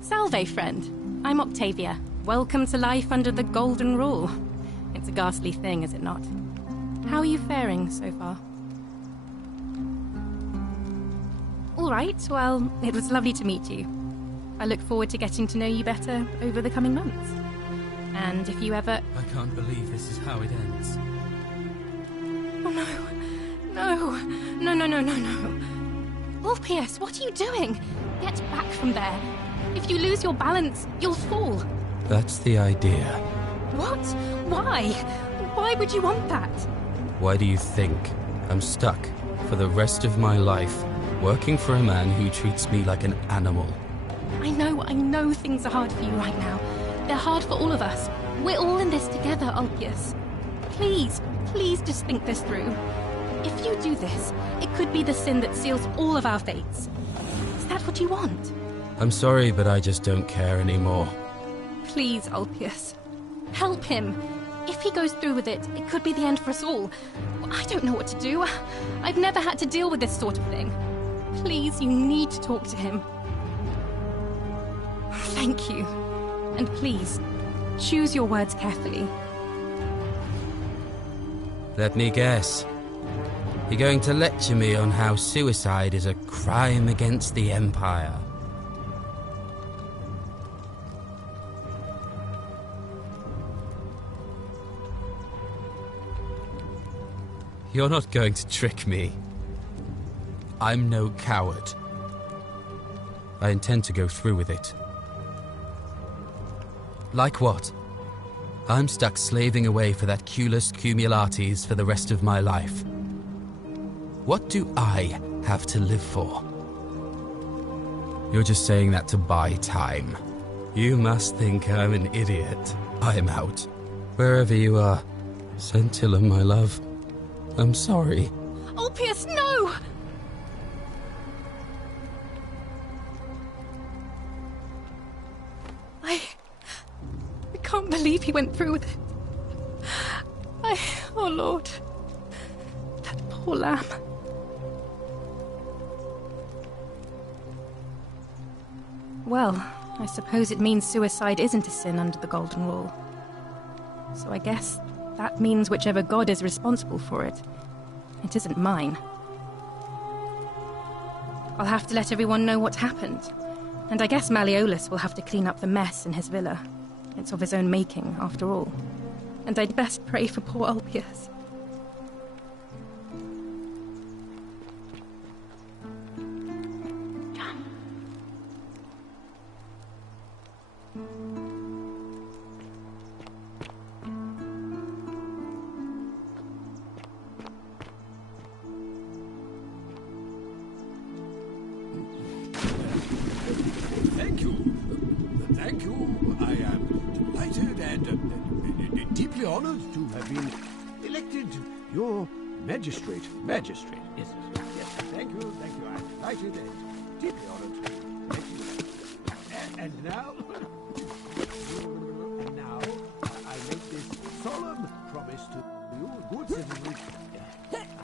Salve, friend. I'm Octavia. Welcome to life under the Golden Rule. It's a ghastly thing, is it not? How are you faring so far? All right, well, it was lovely to meet you. I look forward to getting to know you better over the coming months. And if you ever... I can't believe this is how it ends. Oh, no. Ulpius, what are you doing? Get back from there. If you lose your balance, you'll fall. That's the idea. What? Why? Why would you want that? Why do you think I'm stuck for the rest of my life working for a man who treats me like an animal? I know things are hard for you right now. They're hard for all of us. We're all in this together, Ulpius. Please just think this through. If you do this, it could be the sin that seals all of our fates. Is that what you want? I'm sorry, but I just don't care anymore. Please, Ulpius. Help him. If he goes through with it, it could be the end for us all. I don't know what to do. I've never had to deal with this sort of thing. Please, you need to talk to him. Thank you. And please, choose your words carefully. Let me guess. You're going to lecture me on how suicide is a crime against the Empire. You're not going to trick me. I'm no coward. I intend to go through with it. Like what? I'm stuck slaving away for that culus cumulatis for the rest of my life. What do I have to live for? You're just saying that to buy time. You must think I'm an idiot. I'm out. Wherever you are. Scintilla, my love. I'm sorry. Ulpius, no! I can't believe he went through with it. Oh Lord. That poor lamb. Well, I suppose it means suicide isn't a sin under the Golden Rule. So I guess that means whichever god is responsible for it, it isn't mine. I'll have to let everyone know what happened. And I guess Malleolus will have to clean up the mess in his villa. It's of his own making, after all. And I'd best pray for poor Ulpius. Thank you. Thank you. I am delighted and deeply honored to have been elected your magistrate. Magistrate, yes. Yes, thank you. I'm delighted and deeply honored. Thank you. And now... I make this solemn promise to you, good citizens.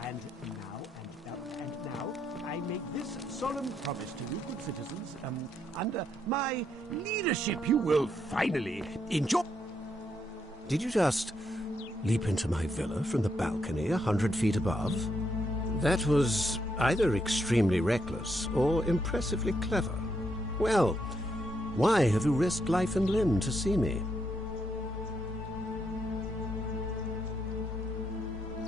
And now, I make this solemn promise to you, good citizens, under my leadership, you will finally enjoy... Did you just leap into my villa from the balcony 100 feet above? That was either extremely reckless or impressively clever. Well, why have you risked life and limb to see me?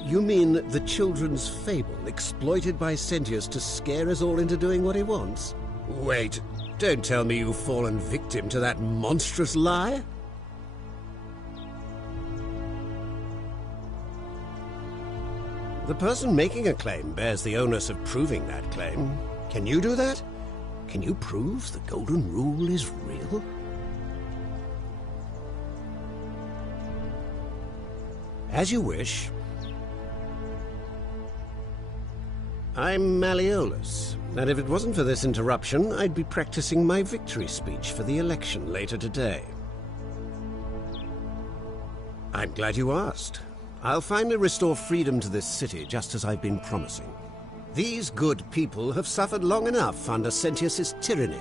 You mean the children's fable exploited by Sentius to scare us all into doing what he wants? Wait, don't tell me you've fallen victim to that monstrous lie? The person making a claim bears the onus of proving that claim. Can you do that? Can you prove the Golden Rule is real? As you wish. I'm Malleolus, and if it wasn't for this interruption, I'd be practicing my victory speech for the election later today. I'm glad you asked. I'll finally restore freedom to this city, just as I've been promising. These good people have suffered long enough under Sentius's tyranny.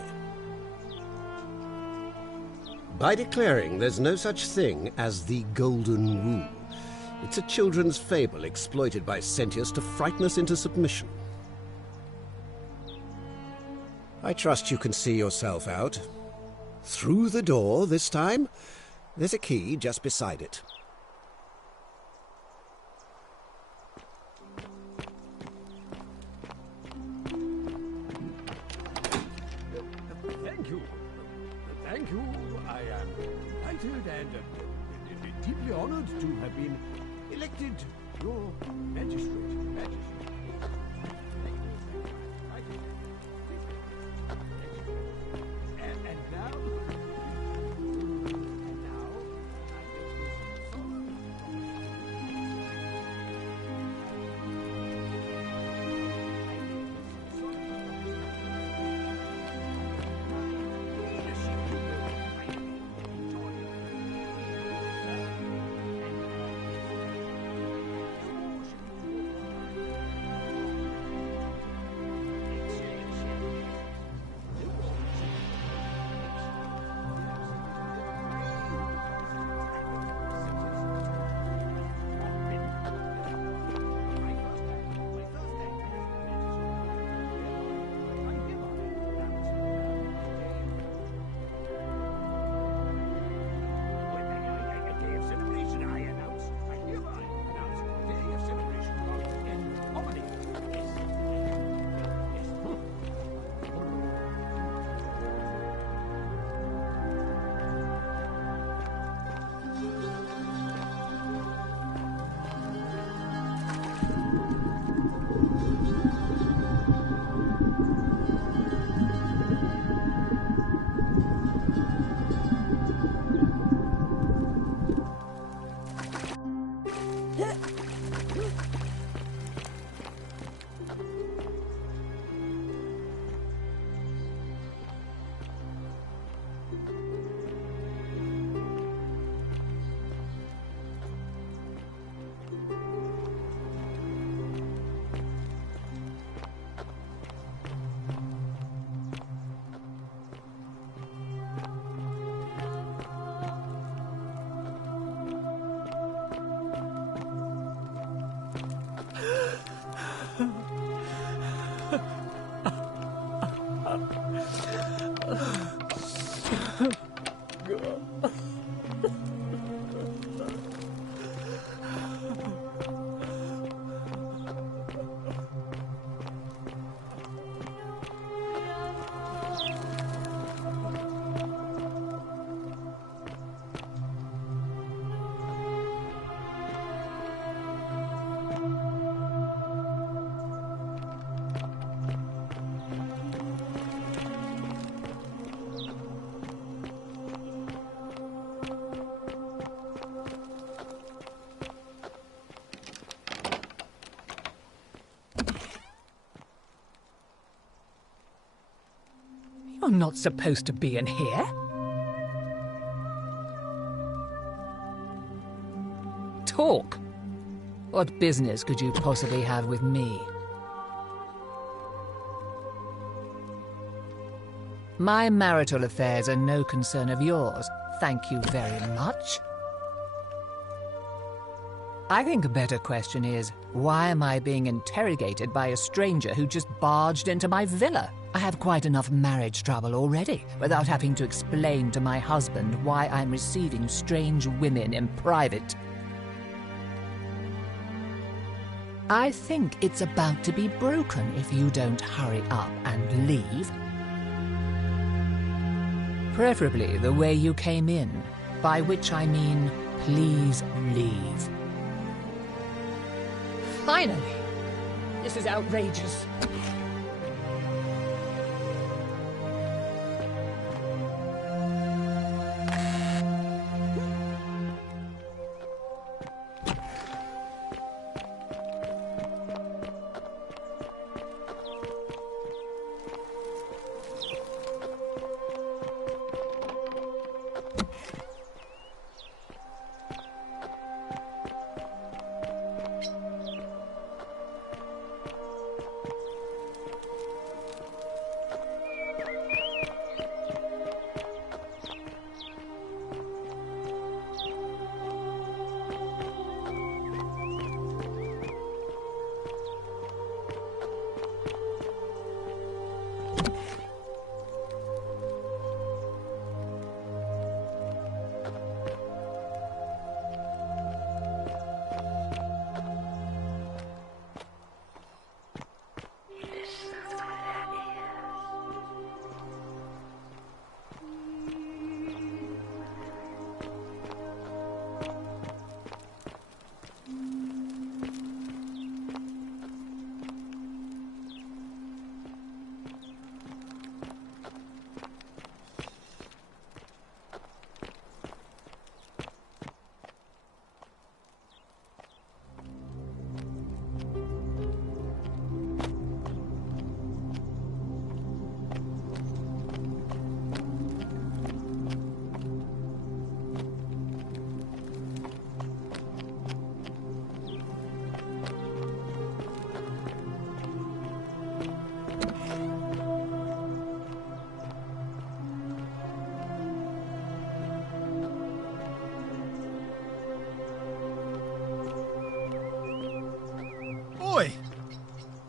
By declaring there's no such thing as the Golden Rule, it's a children's fable exploited by Sentius to frighten us into submission. I trust you can see yourself out. Through the door this time. There's a key just beside it. Thank you. Thank you. I am delighted and deeply honored to have been elected your magistrate. I'm not supposed to be in here. Talk. What business could you possibly have with me? My marital affairs are no concern of yours. Thank you very much. I think a better question is, why am I being interrogated by a stranger who just barged into my villa? I have quite enough marriage trouble already, without having to explain to my husband why I'm receiving strange women in private. I think it's about to be broken if you don't hurry up and leave. Preferably the way you came in, by which I mean, please leave. Finally! This is outrageous. Oi!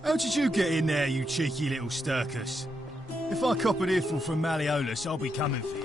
How did you get in there, you cheeky little Sturkus? If I cop an earful from Malleolus, I'll be coming for you.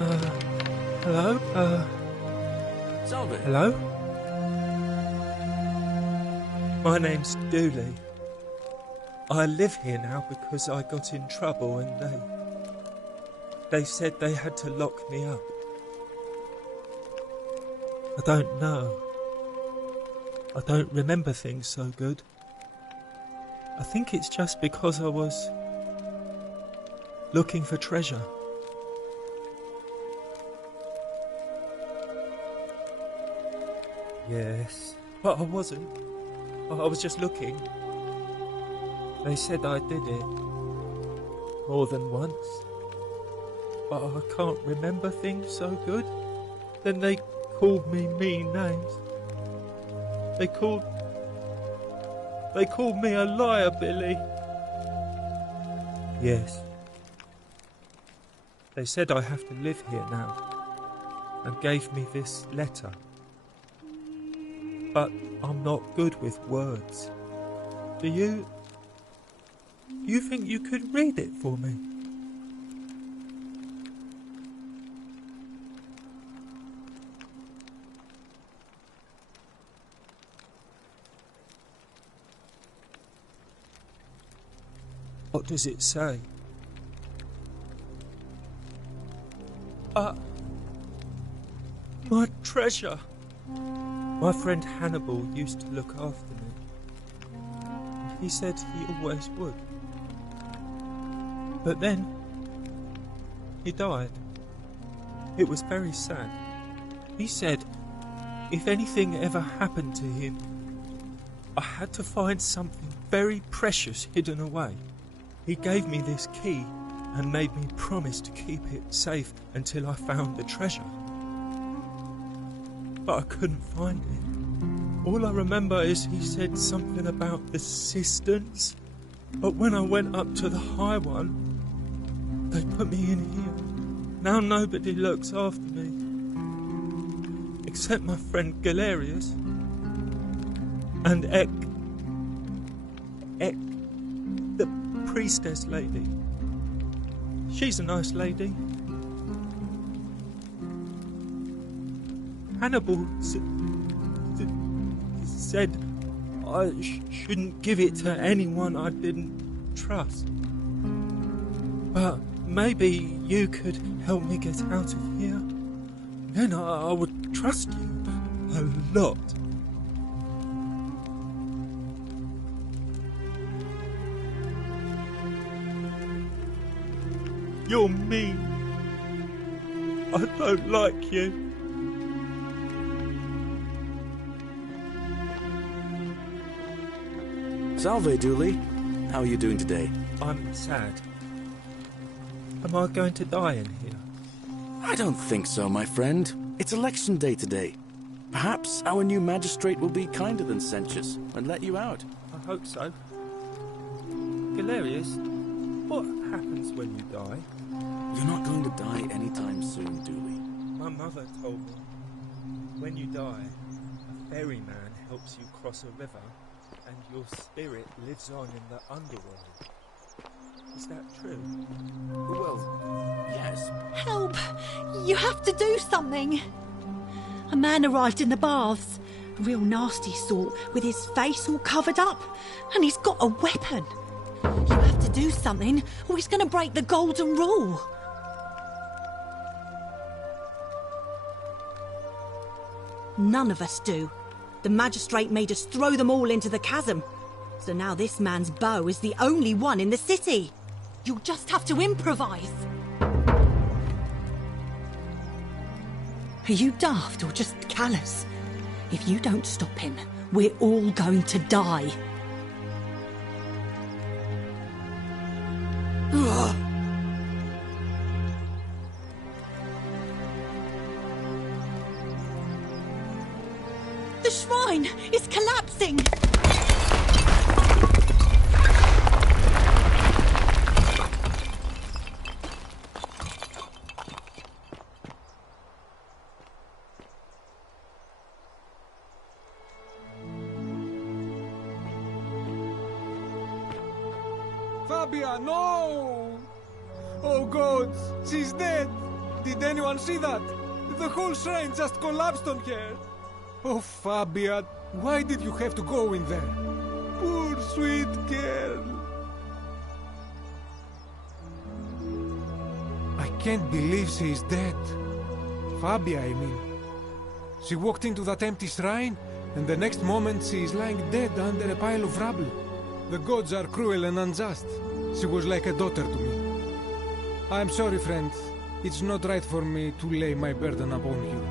Hello? Salve. Hello? My name's Dooley. I live here now because I got in trouble and they said they had to lock me up. I don't know. I don't remember things so good. I think it's just because I was looking for treasure. Yes, but I wasn't. I was just looking. They said I did it more than once, but I can't remember things so good. Then they called me mean names. They called me a liar, Billy. Yes. They said I have to live here now, and gave me this letter. But I'm not good with words. Do you think you could read it for me? What does it say? My treasure. My friend Hannibal used to look after me. He said he always would. But then, he died. It was very sad. He said if anything ever happened to him, I had to find something very precious hidden away. He gave me this key and made me promise to keep it safe until I found the treasure. But I couldn't find it. All I remember is he said something about the cisterns, but when I went up to the high one, they put me in here. Now nobody looks after me, except my friend Galerius and Ek, the priestess lady. She's a nice lady. Hannibal said I shouldn't give it to anyone I didn't trust. But maybe you could help me get out of here. Then I would trust you a lot. You're mean. I don't like you. Salve, Dooley. How are you doing today? I'm sad. Am I going to die in here? I don't think so, my friend. It's election day today. Perhaps our new magistrate will be kinder than Sentius and let you out. I hope so. Galerius, what happens when you die? You're not going to die anytime soon, Dooley. My mother told me, when you die, a ferryman helps you cross a river and your spirit lives on in the underworld. Is that true? Well, yes. Help! You have to do something! A man arrived in the baths. A real nasty sort, with his face all covered up. And he's got a weapon. You have to do something, or he's going to break the golden rule. None of us do. The magistrate made us throw them all into the chasm. So now this man's bow is the only one in the city. You'll just have to improvise. Are you daft or just callous? If you don't stop him, we're all going to die. The shrine is collapsing! Fabia, no! Oh God, she's dead! Did anyone see that? The whole shrine just collapsed on her. Oh, Fabia, why did you have to go in there? Poor sweet girl. I can't believe she is dead. Fabia, I mean. She walked into that empty shrine, and the next moment she is lying dead under a pile of rubble. The gods are cruel and unjust. She was like a daughter to me. I'm sorry, friend. It's not right for me to lay my burden upon you.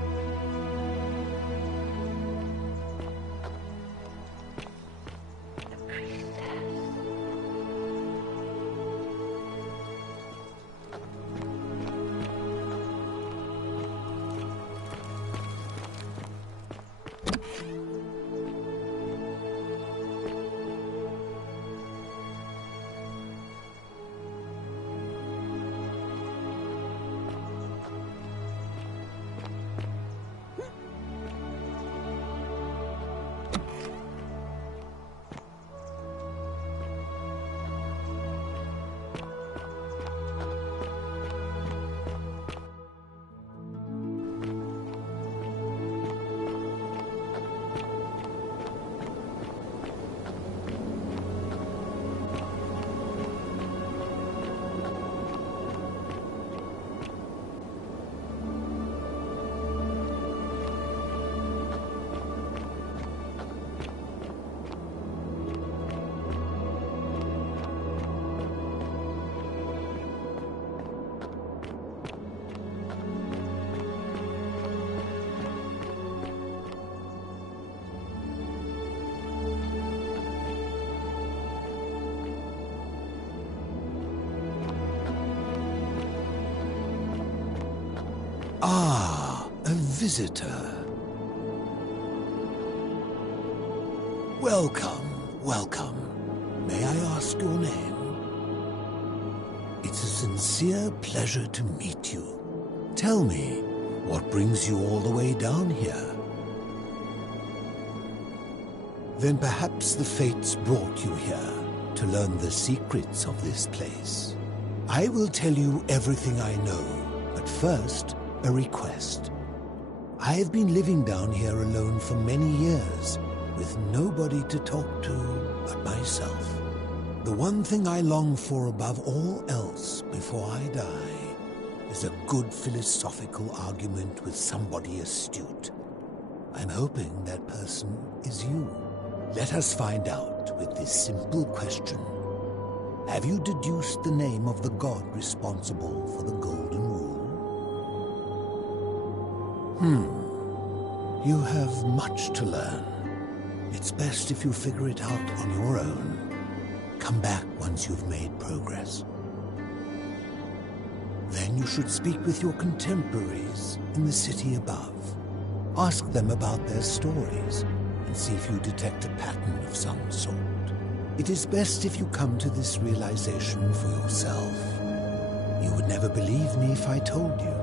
Ah, a visitor. Welcome, welcome. May I ask your name? It's a sincere pleasure to meet you. Tell me, what brings you all the way down here? Then perhaps the fates brought you here to learn the secrets of this place. I will tell you everything I know, but first, a request. I have been living down here alone for many years, with nobody to talk to but myself. The one thing I long for above all else before I die is a good philosophical argument with somebody astute. I'm hoping that person is you. Let us find out with this simple question. Have you deduced the name of the god responsible for the Golden Rule? You have much to learn. It's best if you figure it out on your own. Come back once you've made progress. Then you should speak with your contemporaries in the city above. Ask them about their stories and see if you detect a pattern of some sort. It is best if you come to this realization for yourself. You would never believe me if I told you.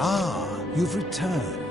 Ah, you've returned.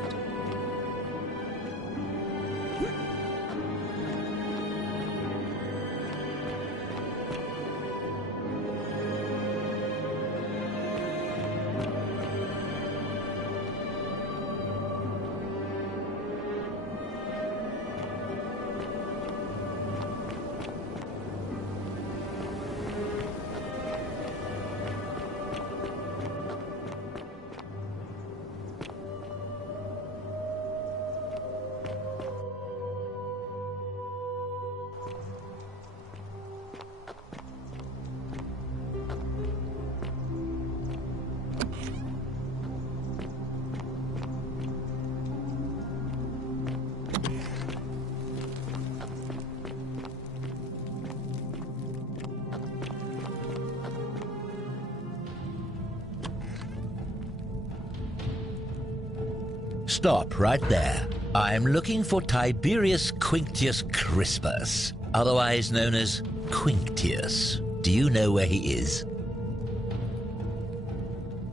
stop right there. I'm looking for Tiberius Quinctius Crispus, otherwise known as Quinctius. Do you know where he is?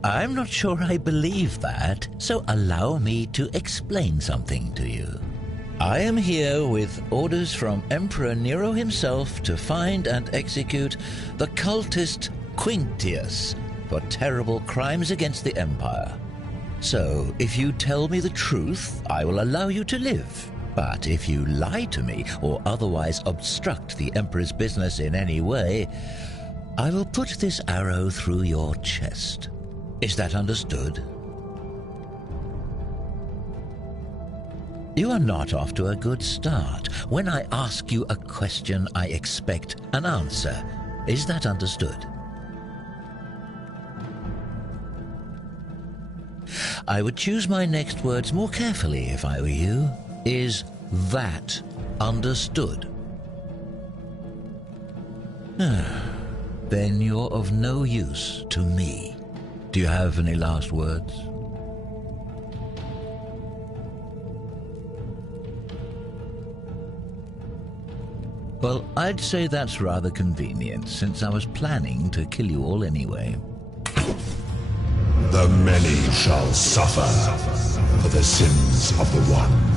I'm not sure I believe that, so allow me to explain something to you. I am here with orders from Emperor Nero himself to find and execute the cultist Quinctius for terrible crimes against the Empire. So, if you tell me the truth, I will allow you to live. But if you lie to me or otherwise obstruct the Emperor's business in any way, I will put this arrow through your chest. Is that understood? You are not off to a good start. When I ask you a question, I expect an answer. Is that understood? I would choose my next words more carefully if I were you. Is that understood? Then you're of no use to me. Do you have any last words? Well, I'd say that's rather convenient, since I was planning to kill you all anyway. The many shall suffer for the sins of the one.